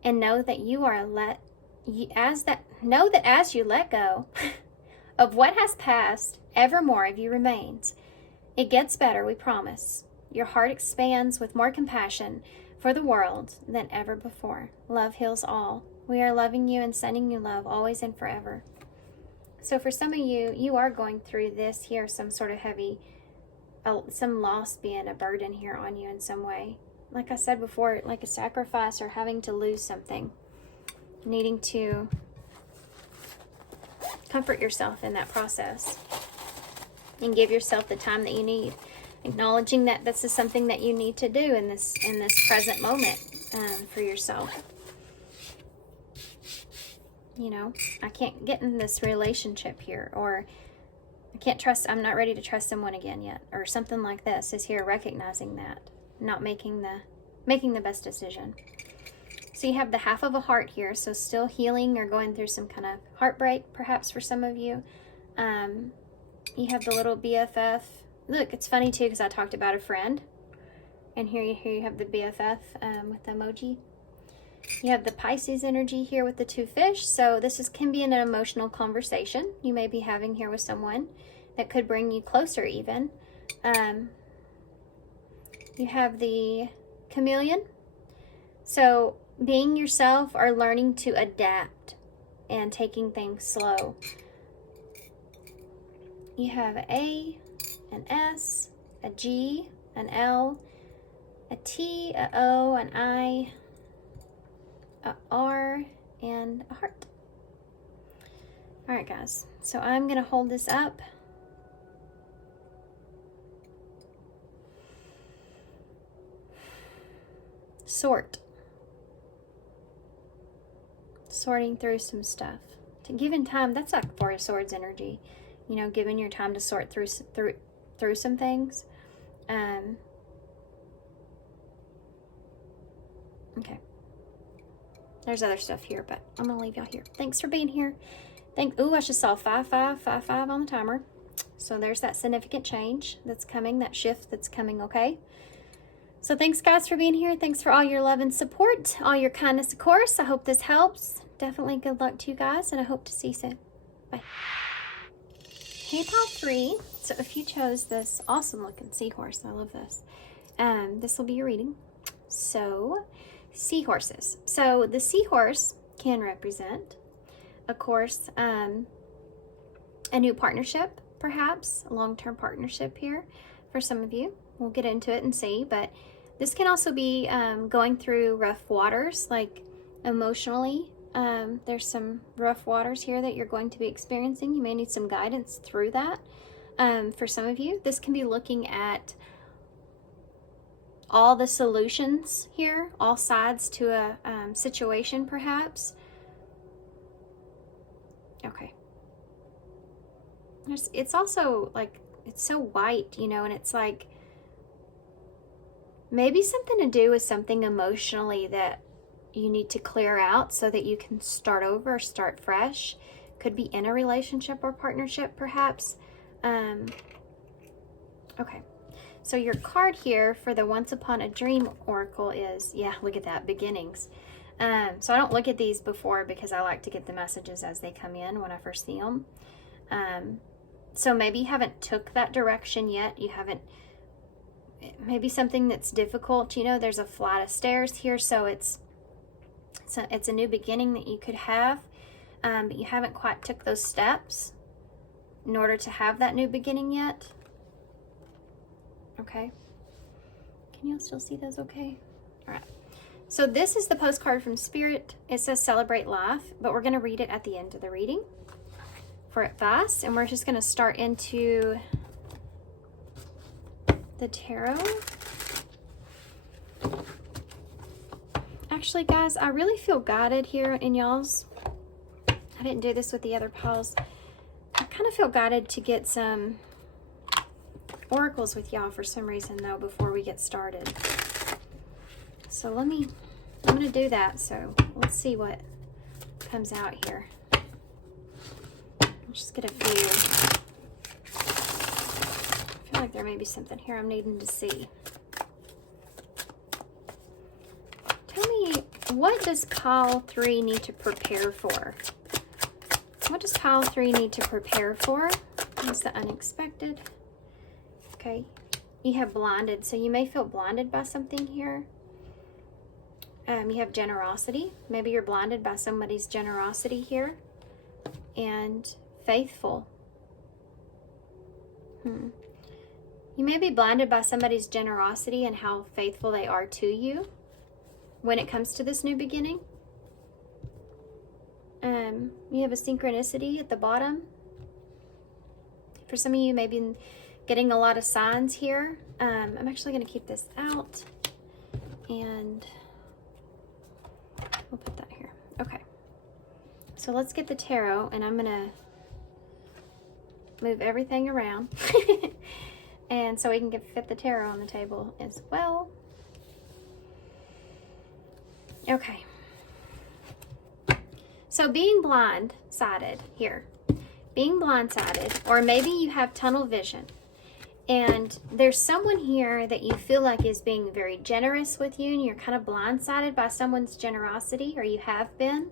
and know that as you let go of what has passed, ever more of you remains. It gets better, we promise. Your heart expands with more compassion for the world than ever before. Love heals all. We are loving you and sending you love always and forever. So for some of you, you are going through this here, some sort of heavy, some loss being a burden here on you in some way. Like I said before, like a sacrifice or having to lose something. Needing to comfort yourself in that process and give yourself the time that you need, acknowledging that this is something that you need to do in this present moment for yourself. You know, I can't get in this relationship here, or I'm not ready to trust someone again yet, or something like this is here, recognizing that, not making the best decision. So you have the half of a heart here, so still healing or going through some kind of heartbreak, perhaps for some of you. You have the little BFF. Look, it's funny too, because I talked about a friend. And here you have the BFF with the emoji. You have the Pisces energy here with the two fish. So this can be an emotional conversation you may be having here with someone that could bring you closer even. You have the chameleon. So being yourself or learning to adapt and taking things slow. You have an A, an S, a G, an L, a T, a O, an I, a R, and a heart. All right, guys. So I'm going to hold this up. Sorting through some stuff. To giving time, that's like Four of Swords energy. You know, giving your time to sort through some things. Okay. There's other stuff here, but I'm gonna leave y'all here. Thanks for being here. I just saw 5555 on the timer. So there's that significant change that's coming, that shift that's coming, okay? So thanks, guys, for being here. Thanks for all your love and support, all your kindness, of course. I hope this helps. Definitely good luck to you guys, and I hope to see you soon. Bye. Hey, pile 3. So if you chose this awesome looking seahorse, I love this. This will be your reading. So, seahorses. So the seahorse can represent, of course, a new partnership, perhaps a long-term partnership here for some of you. We'll get into it and see, but this can also be going through rough waters, like emotionally. There's some rough waters here that you're going to be experiencing. You may need some guidance through that. For some of you, this can be looking at all the solutions here, all sides to a situation, perhaps. Okay. It's also like, it's so white, you know, and it's like maybe something to do with something emotionally that you need to clear out so that you can start over, start fresh. Could be in a relationship or partnership, perhaps. Okay. So your card here for the Once Upon a Dream Oracle is, yeah, look at that, beginnings. So I don't look at these before because I like to get the messages as they come in when I first see them. So maybe you haven't took that direction yet. You haven't, maybe something that's difficult. You know, there's a flight of stairs here, so it's a new beginning that you could have, but you haven't quite took those steps in order to have that new beginning yet. Okay. Can y'all still see those okay? All right. So this is the postcard from Spirit. It says celebrate life, but we're going to read it at the end of the reading for advice. And we're just going to start into the tarot. Actually, guys, I really feel guided here in y'all's. I didn't do this with the other piles. I kind of feel guided to get some oracles with y'all for some reason, though, before we get started. So I'm going to do that. So let's see what comes out here. I'll just get a few. I feel like there may be something here I'm needing to see. Tell me, what does pile 3 need to prepare for? What does pile 3 need to prepare for? What's the unexpected? Okay, you have blinded, so you may feel blinded by something here. You have generosity. Maybe you're blinded by somebody's generosity here. And faithful. You may be blinded by somebody's generosity and how faithful they are to you when it comes to this new beginning. You have a synchronicity at the bottom. For some of you, maybe getting a lot of signs here. I'm actually going to keep this out. And we'll put that here. Okay. So let's get the tarot, and I'm going to move everything around. And so we can fit the tarot on the table as well. Okay. So being blindsided here. Being blindsided, or maybe you have tunnel vision. And there's someone here that you feel like is being very generous with you, and you're kind of blindsided by someone's generosity, or you have been.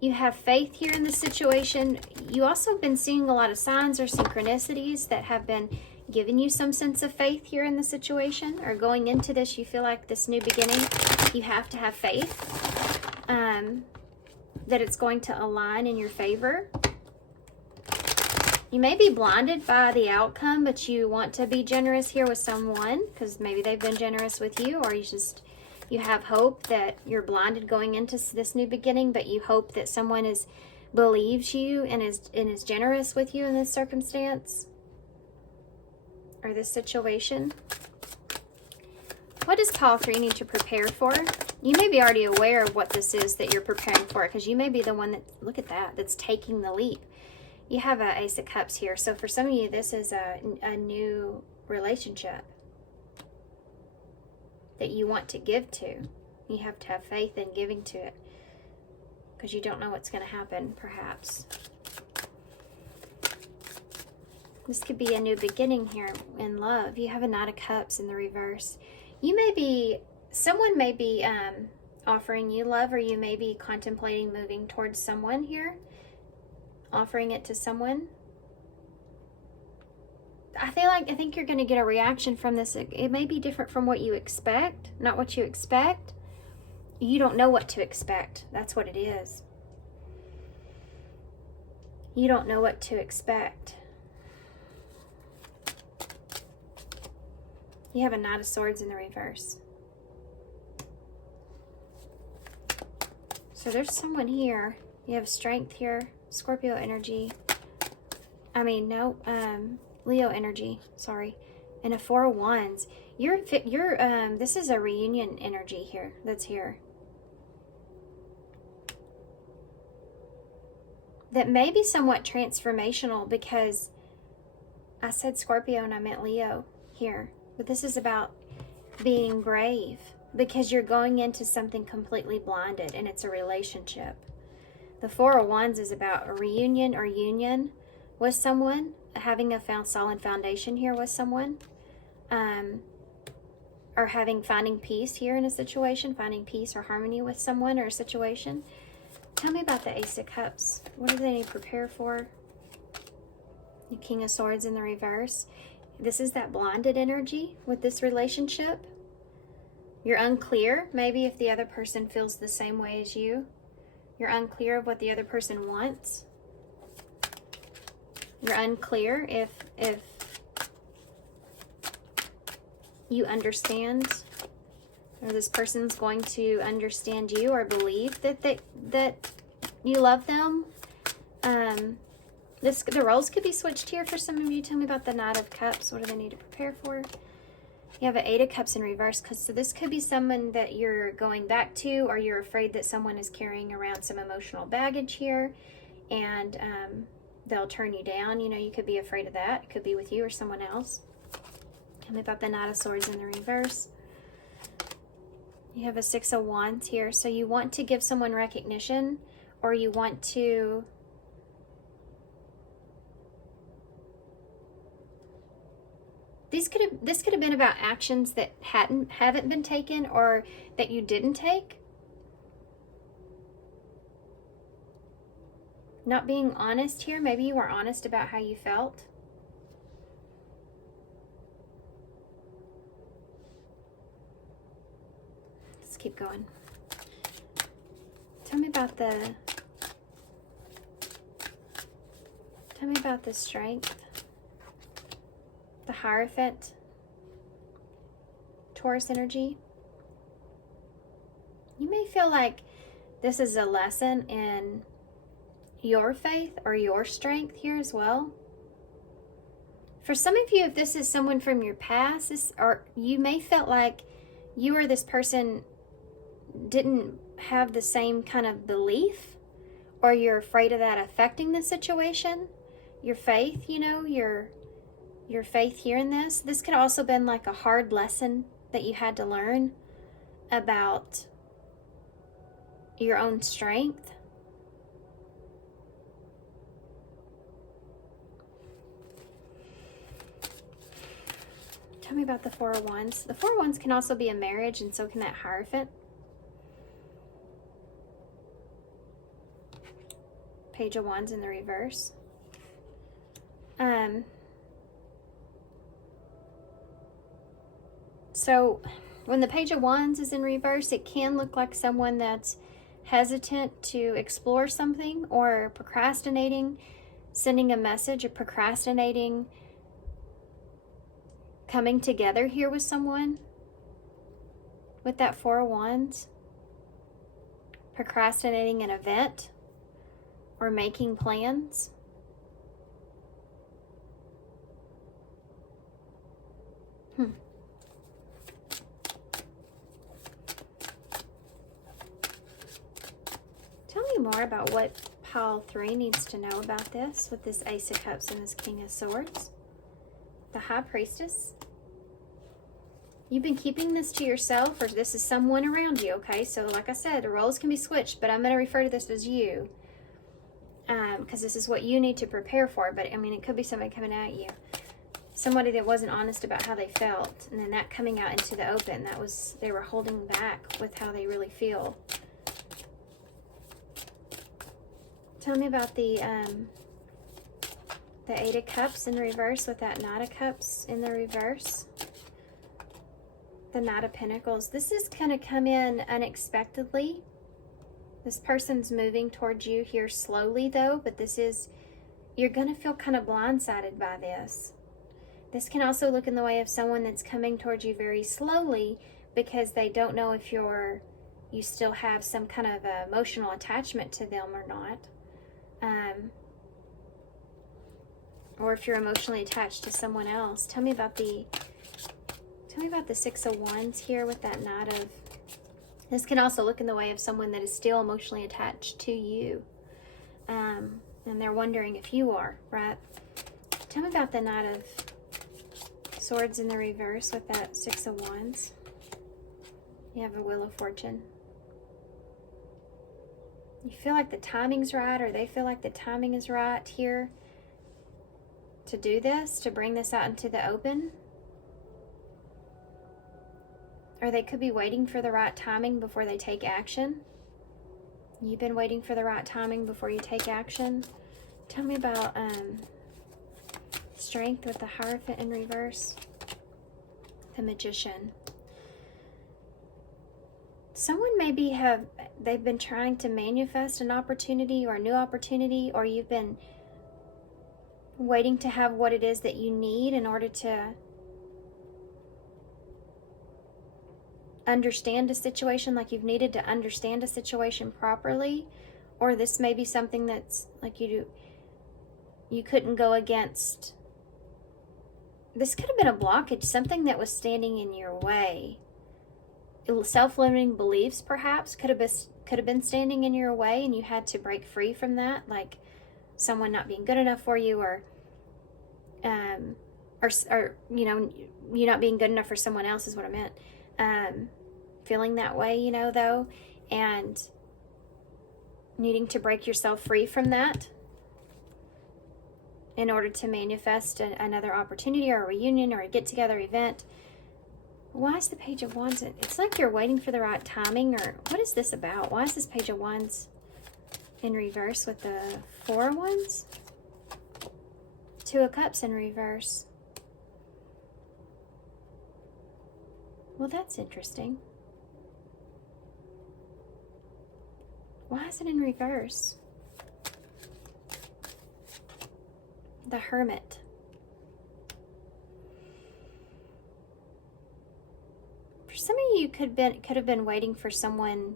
You have faith here in the situation. You also have been seeing a lot of signs or synchronicities that have been giving you some sense of faith here in the situation, or going into this, you feel like this new beginning, you have to have faith that it's going to align in your favor. You may be blinded by the outcome, but you want to be generous here with someone because maybe they've been generous with you, or you have hope that you're blinded going into this new beginning, but you hope that someone believes you and is generous with you in this circumstance or this situation. What does pile 3 need to prepare for? You may be already aware of what this is that you're preparing for, because you may be the one that, look at that, that's taking the leap. You have an Ace of Cups here. So for some of you, this is a new relationship that you want to give to. You have to have faith in giving to it, because you don't know what's going to happen, perhaps. This could be a new beginning here in love. You have a Knight of Cups in the reverse. Someone may be offering you love, or you may be contemplating moving towards someone here, offering it to someone. I think you're going to get a reaction from this. It may be different from what you expect, not what you expect. You don't know what to expect. That's what it is. You don't know what to expect. You have a Knight of Swords in the reverse. So there's someone here. You have strength here. Scorpio energy. Leo energy, sorry. And a 4 of Wands. This is a reunion energy here, that's here. That may be somewhat transformational, because I said Scorpio and I meant Leo here. But this is about being brave, because you're going into something completely blinded, and it's a relationship. The 4 of Wands is about a reunion or union with someone, having a solid foundation here with someone, or finding peace here in a situation, finding peace or harmony with someone or a situation. Tell me about the Ace of Cups. What do they need to prepare for? The King of Swords in the reverse. This is that blinded energy with this relationship. You're unclear, maybe, if the other person feels the same way as you. You're unclear of what the other person wants. You're unclear if you understand, or this person's going to understand you or believe that you love them. The roles could be switched here for some of you. Tell me about the Knight of Cups. What do they need to prepare for? You have an Eight of Cups in reverse. So this could be someone that you're going back to, or you're afraid that someone is carrying around some emotional baggage here, and they'll turn you down. You know, you could be afraid of that. It could be with you or someone else. Tell me about the Knight of Swords in the reverse. You have a Six of Wands here. So you want to give someone recognition, or you want to... This could have been about actions that haven't been taken, or that you didn't take. Not being honest here. Maybe you were honest about how you felt. Let's keep going. Tell me about the Strength. The Hierophant, Taurus energy. You may feel like this is a lesson in your faith or your strength here as well. For some of you, if this is someone from your past, or you may felt like you or this person didn't have the same kind of belief, or you're afraid of that affecting the situation. Your faith, you know, your faith here in this. This could also have been like a hard lesson that you had to learn about your own strength. Tell me about the Four of Wands. The Four of Wands can also be a marriage, and so can that Hierophant. Page of Wands in the reverse. So when the Page of Wands is in reverse, it can look like someone that's hesitant to explore something, or procrastinating, sending a message, or procrastinating coming together here with someone. With that Four of Wands, procrastinating an event or making plans. Tell me more about what pile 3 needs to know about this with this Ace of Cups and this King of Swords. The High Priestess. You've been keeping this to yourself, or this is someone around you, okay? So like I said, the roles can be switched, but I'm going to refer to this as you. Because this is what you need to prepare for. But I mean, it could be somebody coming at you. Somebody that wasn't honest about how they felt. And then that coming out into the open. That was, they were holding back with how they really feel. Tell me about the Eight of Cups in reverse with that Knight of Cups in the reverse. The Knight of Pentacles. This is going to come in unexpectedly. This person's moving towards you here slowly though, but this is, you're going to feel kind of blindsided by this. This can also look in the way of someone that's coming towards you very slowly because they don't know if you still have some kind of emotional attachment to them or not. Or if you're emotionally attached to someone else. Tell me about the Six of Wands here with that Knight of... This can also look in the way of someone that is still emotionally attached to you. And they're wondering if you are, right? Tell me about the Knight of Swords in the reverse with that Six of Wands. You have a Wheel of Fortune. You feel like the timing's right, or they feel like the timing is right here to do this, to bring this out into the open. Or they could be waiting for the right timing before they take action. You've been waiting for the right timing before you take action. Tell me about Strength with the Hierophant in reverse. The Magician. Someone maybe they've been trying to manifest an opportunity or a new opportunity, or you've been waiting to have what it is that you need in order to understand a situation, like you've needed to understand a situation properly, or this may be something that's like you couldn't go against. This could have been a blockage, something that was standing in your way. Self-limiting beliefs perhaps could have been standing in your way, and you had to break free from that, like someone not being good enough for you, or you know, you not being good enough for someone else is what I meant. Feeling that way, you know, though, and needing to break yourself free from that in order to manifest another opportunity or a reunion or a get-together event. Why is the Page of Wands? It's like you're waiting for the right timing, or what is this about? Why is this Page of Wands in reverse with the Four of Wands? Two of Cups in reverse. Well, that's interesting. Why is it in reverse? The Hermit. For some of you, could have been waiting for someone.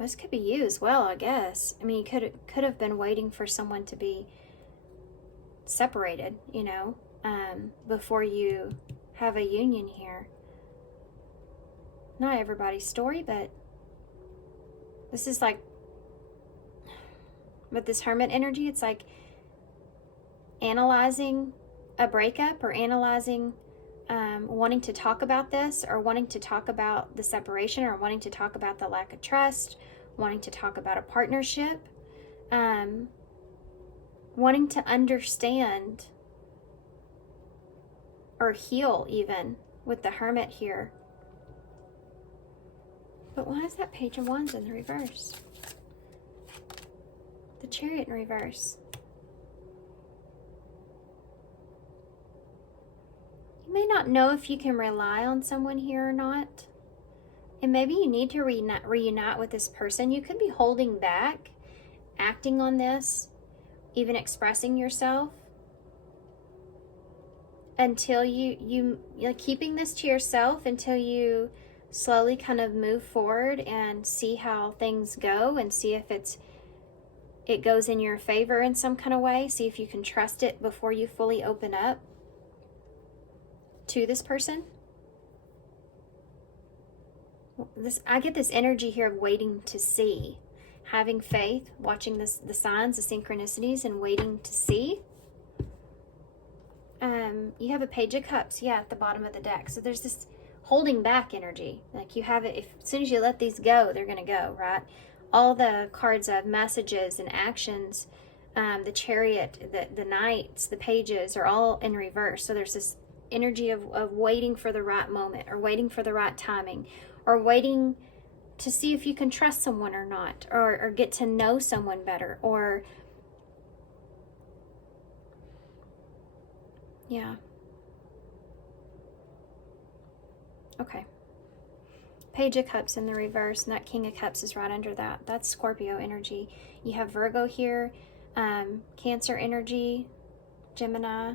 This could be you as well, I guess. I mean, you could have been waiting for someone to be separated, you know, before you have a union here. Not everybody's story, but this is like, with this Hermit energy, it's like analyzing a breakup, or analyzing wanting to talk about this, or wanting to talk about the separation, or wanting to talk about the lack of trust, wanting to talk about a partnership, wanting to understand or heal even with the Hermit here. But why is that Page of Wands in the reverse? The Chariot in reverse. You may not know if you can rely on someone here or not. And maybe you need to reunite with this person. You could be holding back, acting on this, even expressing yourself, until you're keeping this to yourself until you slowly kind of move forward and see how things go, and see if it goes in your favor in some kind of way. See if you can trust it before you fully open up to this person. I get this energy here of waiting to see, having faith, watching the signs, the synchronicities, and waiting to see. You have a Page of Cups, yeah, at the bottom of the deck. So there's this holding back energy. Like you have it, as soon as you let these go, they're going to go, right? All the cards of messages and actions, the Chariot, the Knights, the Pages are all in reverse. So there's this energy of waiting for the right moment, or waiting for the right timing, or waiting to see if you can trust someone or not, or get to know someone better, or yeah. Okay. Page of Cups in the reverse, and that King of Cups is right under that. That's Scorpio energy. You have Virgo here, Cancer energy, Gemini.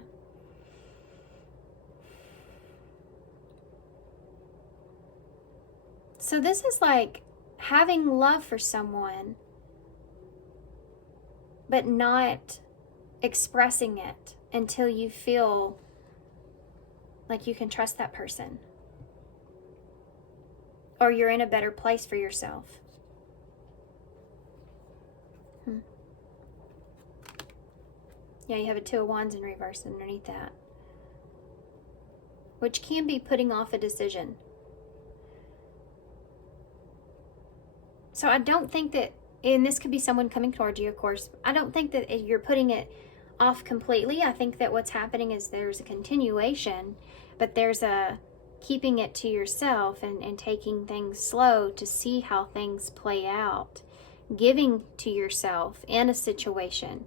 So this is like having love for someone, but not expressing it until you feel like you can trust that person, or you're in a better place for yourself. Yeah, you have a Two of Wands in reverse underneath that, which can be putting off a decision. So I don't think that, and this could be someone coming towards you, of course, I don't think that you're putting it off completely. I think that what's happening is there's a continuation, but there's a keeping it to yourself, and taking things slow to see how things play out. Giving to yourself in a situation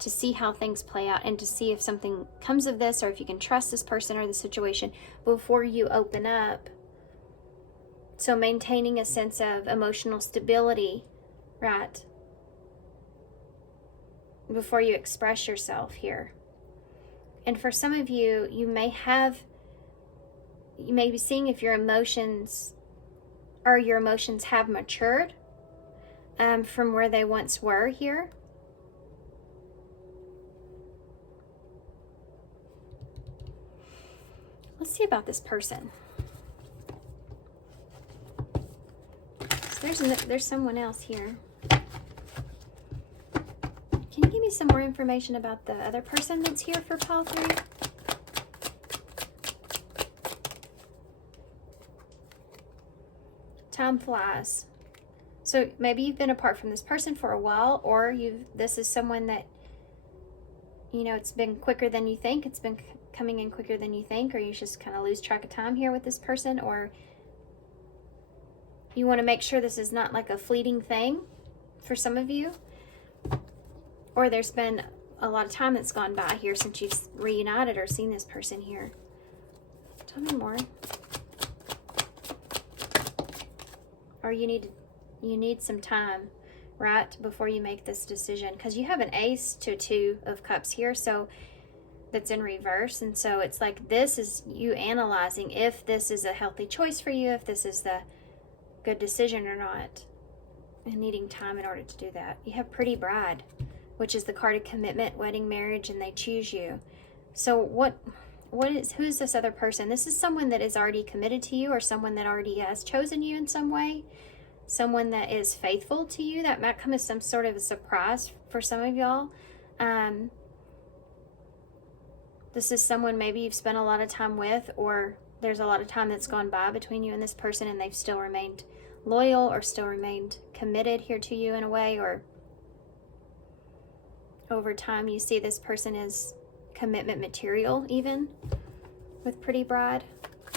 to see how things play out, and to see if something comes of this, or if you can trust this person or the situation before you open up. So maintaining a sense of emotional stability, right, before you express yourself here. And for some of you, you may have you may be seeing if your emotions have matured from where they once were here. Let's see about this person. So there's someone else here. Can you give me some more information about the other person that's here for pile 3? Time flies. So maybe you've been apart from this person for a while, or this is someone that, you know, it's been quicker than you think. It's been coming in quicker than you think, or you just kind of lose track of time here with this person, or you want to make sure this is not like a fleeting thing for some of you, or there's been a lot of time that's gone by here since you've reunited or seen this person here. Tell me more. Or you need some time, right, before you make this decision, because you have an Ace to 2 of Cups here, so that's in reverse, and so it's like this is you analyzing if this is a healthy choice for you, if this is the good decision or not, and needing time in order to do that. You have Pretty Bride, which is the card of commitment, wedding, marriage, and they choose you. So who's this other person? This is someone that is already committed to you, or someone that already has chosen you in some way, someone that is faithful to you. That might come as some sort of a surprise for some of y'all. This is someone maybe you've spent a lot of time with, or there's a lot of time that's gone by between you and this person, and they've still remained loyal or still remained committed here to you in a way, or over time you see this person as commitment material, even with Pretty Bride.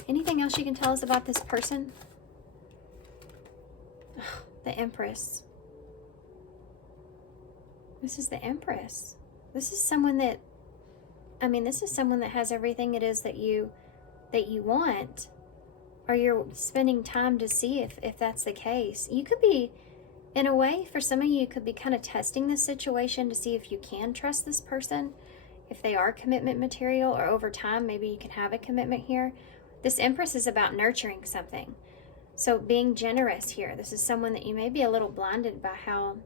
Anything else you can tell us about this person? Oh, the Empress. This is the Empress. This is someone that, this is someone that has everything it is that you want, or you're spending time to see if that's the case. You could be, in a way, for some of you, could be kind of testing this situation to see if you can trust this person, if they are commitment material, or over time, maybe you can have a commitment here. This Empress is about nurturing something. So being generous here. This is someone that you may be a little blinded by how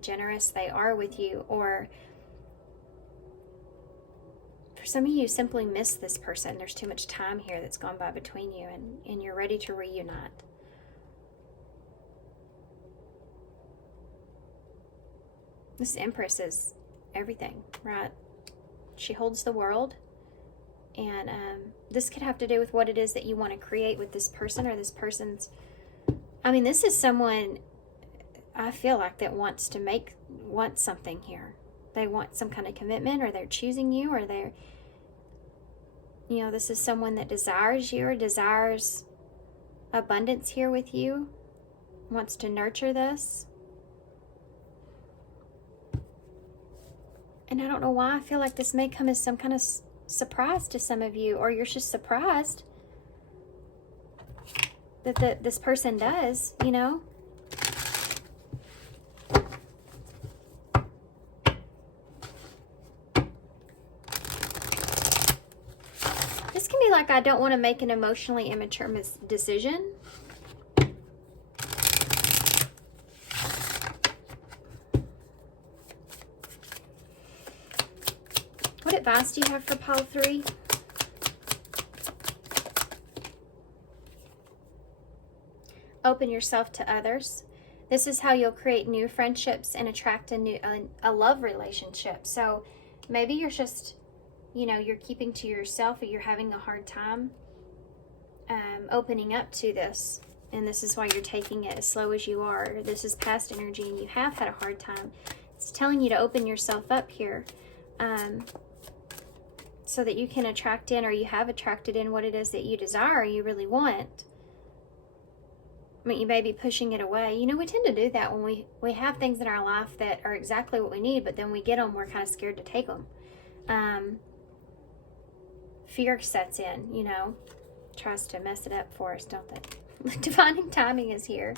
generous they are with you, or for some of you, simply miss this person. There's too much time here that's gone by between you, and you're ready to reunite. This Empress is everything, right? She holds the world, and this could have to do with what it is that you want to create with this person, or this person's, this is someone, I feel like, that wants something here. They want some kind of commitment, or they're choosing you, or they're, this is someone that desires you, or desires abundance here with you, wants to nurture this. And I don't know why I feel like this may come as some kind of surprise to some of you, or you're just surprised that this person does, This can be like, I don't want to make an emotionally immature decision. What advice do you have for pile 3? Open yourself to others. This is how you'll create new friendships and attract a love relationship. So maybe you're just, you're keeping to yourself, or you're having a hard time opening up to this. And this is why you're taking it as slow as you are. This is past energy, and you have had a hard time. It's telling you to open yourself up here. So that you can attract in, or you have attracted in, what it is that you desire, or you really want. You may be pushing it away. We tend to do that when we have things in our life that are exactly what we need, but then we get them, we're kind of scared to take them. Fear sets in, tries to mess it up for us, don't they? Divining timing is here.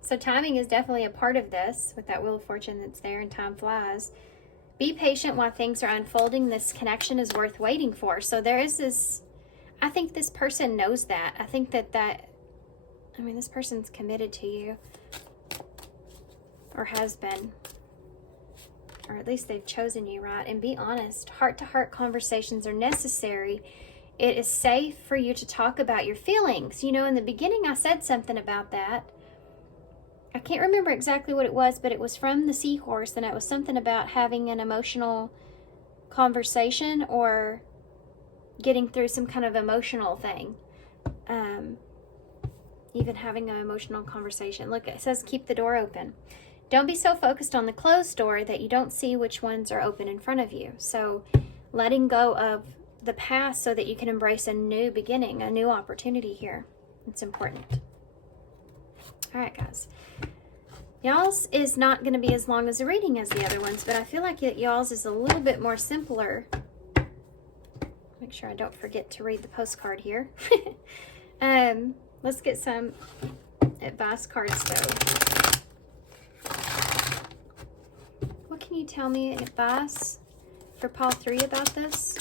So timing is definitely a part of this, with that Wheel of Fortune that's there, and time flies. Be patient while things are unfolding. This connection is worth waiting for. So there is this, I think this person knows that. I think I mean, this person's committed to you, or has been, or at least they've chosen you, right? And be honest. Heart-to-heart conversations are necessary. It is safe for you to talk about your feelings. You know, in the beginning, I said something about that. I can't remember exactly what it was, but it was from the seahorse, and it was something about having an emotional conversation or getting through some kind of emotional thing. Even having an emotional conversation. Look, it says keep the door open. Don't be so focused on the closed door that you don't see which ones are open in front of you. So letting go of the past so that you can embrace a new beginning, a new opportunity here. It's important. All right, guys. Y'all's is not going to be as long as a reading as the other ones, but I feel like y'all's is a little bit more simpler. Make sure I don't forget to read the postcard here. Let's get some advice cards, though. What can you tell me advice for Pile 3 about this?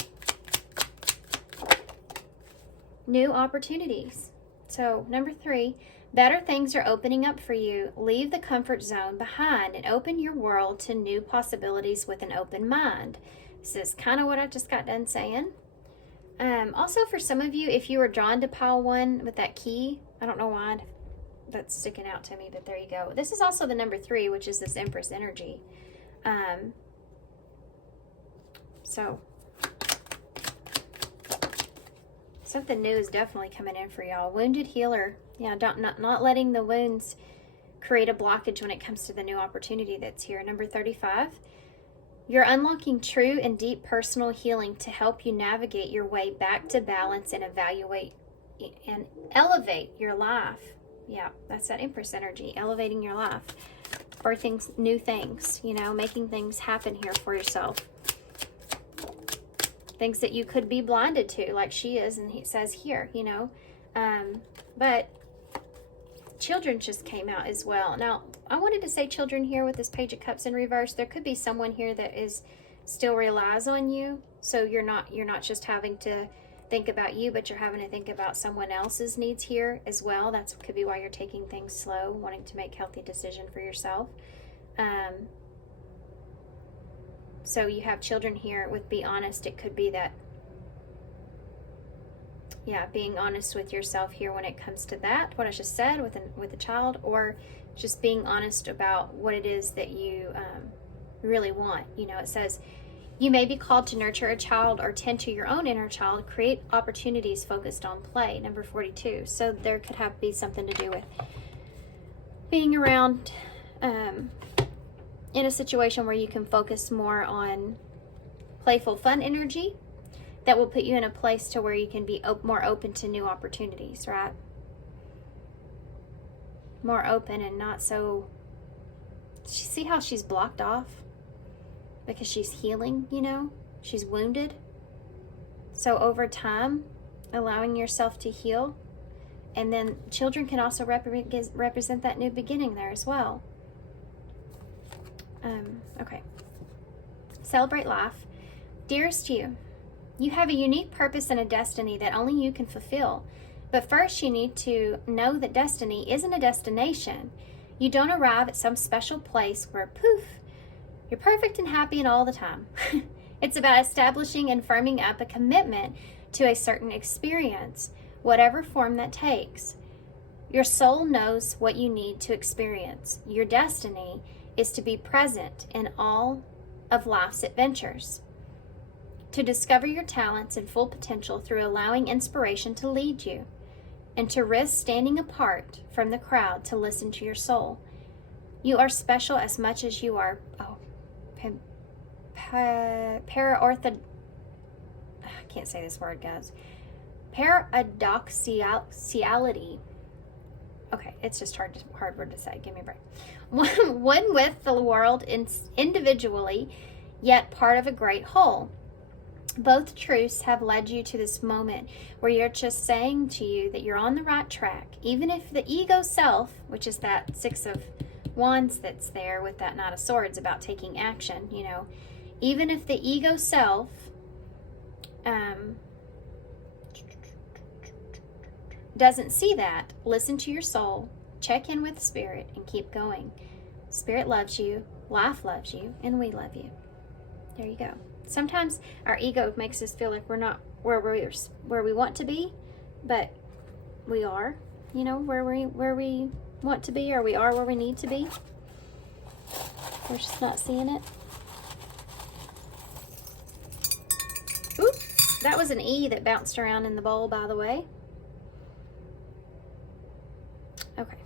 New opportunities. So, number 3, better things are opening up for you. Leave the comfort zone behind and open your world to new possibilities with an open mind. This is kind of what I just got done saying. Also, for some of you, if you were drawn to Pile 1 with that key, I don't know why that's sticking out to me, but there you go. This is also the number 3, which is this Empress energy. So, something new is definitely coming in for y'all. Wounded healer. Yeah, not letting the wounds create a blockage when it comes to the new opportunity that's here. Number 35. You're unlocking true and deep personal healing to help you navigate your way back to balance and evaluate and elevate your life. Yeah, that's that Empress energy, elevating your life, birthing new things, you know, making things happen here for yourself. Things that you could be blinded to, like she is, and he says here, you know. But children just came out as well. Now, I wanted to say children here with this Page of Cups in reverse. There could be someone here that is still relies on you. So you're not just having to think about you, but you're having to think about someone else's needs here as well. That could be why you're taking things slow, wanting to make healthy decision for yourself. So you have children here with be honest. It could be that, yeah, being honest with yourself here when it comes to that, what I just said with a child, or just being honest about what it is that you really want. You know, it says, you may be called to nurture a child or tend to your own inner child, create opportunities focused on play, number 42. So there could be something to do with being around in a situation where you can focus more on playful, fun energy that will put you in a place to where you can be more open to new opportunities, right? More open and not so... See how she's blocked off? Because she's healing, you know? She's wounded. So over time, allowing yourself to heal. And then children can also represent that new beginning there as well. Okay. Celebrate life. Dearest you, you have a unique purpose and a destiny that only you can fulfill. But first you need to know that destiny isn't a destination. You don't arrive at some special place where, poof, you're perfect and happy and all the time. It's about establishing and firming up a commitment to a certain experience, whatever form that takes. Your soul knows what you need to experience. Your destiny is to be present in all of life's adventures, to discover your talents and full potential through allowing inspiration to lead you, and to risk standing apart from the crowd to listen to your soul. You are special as much as you are I can't say this word, guys. Paradoxiality. Okay, it's just hard word to say. Give me a break. One with the world individually, yet part of a great whole. Both truths have led you to this moment where you're just saying to you that you're on the right track, even if the ego self, which is that 6 of Wands that's there with that Knight of Swords about taking action, you know, even if the ego self doesn't see that, listen to your soul, check in with Spirit, and keep going. Spirit loves you, life loves you, and we love you. There you go. Sometimes our ego makes us feel like we're not where we want to be, but we are, you know, where we want to be, or we are where we need to be. We're just not seeing it. Oop, that was an E that bounced around in the bowl, by the way. Okay.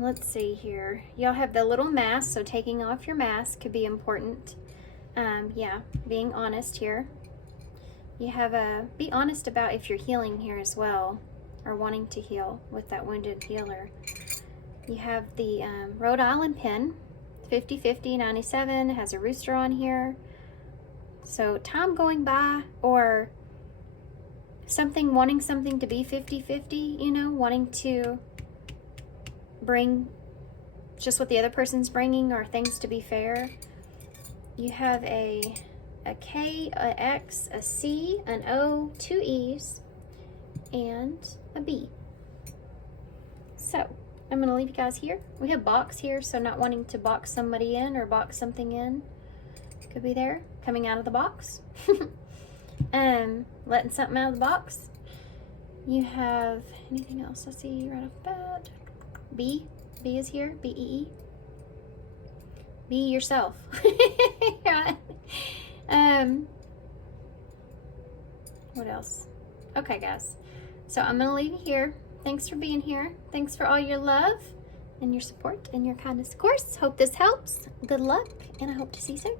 Let's see here. Y'all have the little mask, so taking off your mask could be important. Yeah, being honest here. You have be honest about if you're healing here as well, or wanting to heal with that wounded healer. You have the Rhode Island pin, 50-50, 97, has a rooster on here. So time going by, or wanting something to be 50-50, you know, wanting to bring just what the other person's bringing, or things to be fair. You have a K, a X, a C, an O, 2 E's, and a B. So I'm going to leave you guys here. We have box here, so not wanting to box somebody in or box something in. Could be there, coming out of the box. Letting something out of the box. You have anything else I see right off the bat? B. B is here. B-E-E. Be yourself. What else? Okay, guys. So I'm going to leave you here. Thanks for being here. Thanks for all your love and your support and your kindness. Of course, hope this helps. Good luck, and I hope to see you soon.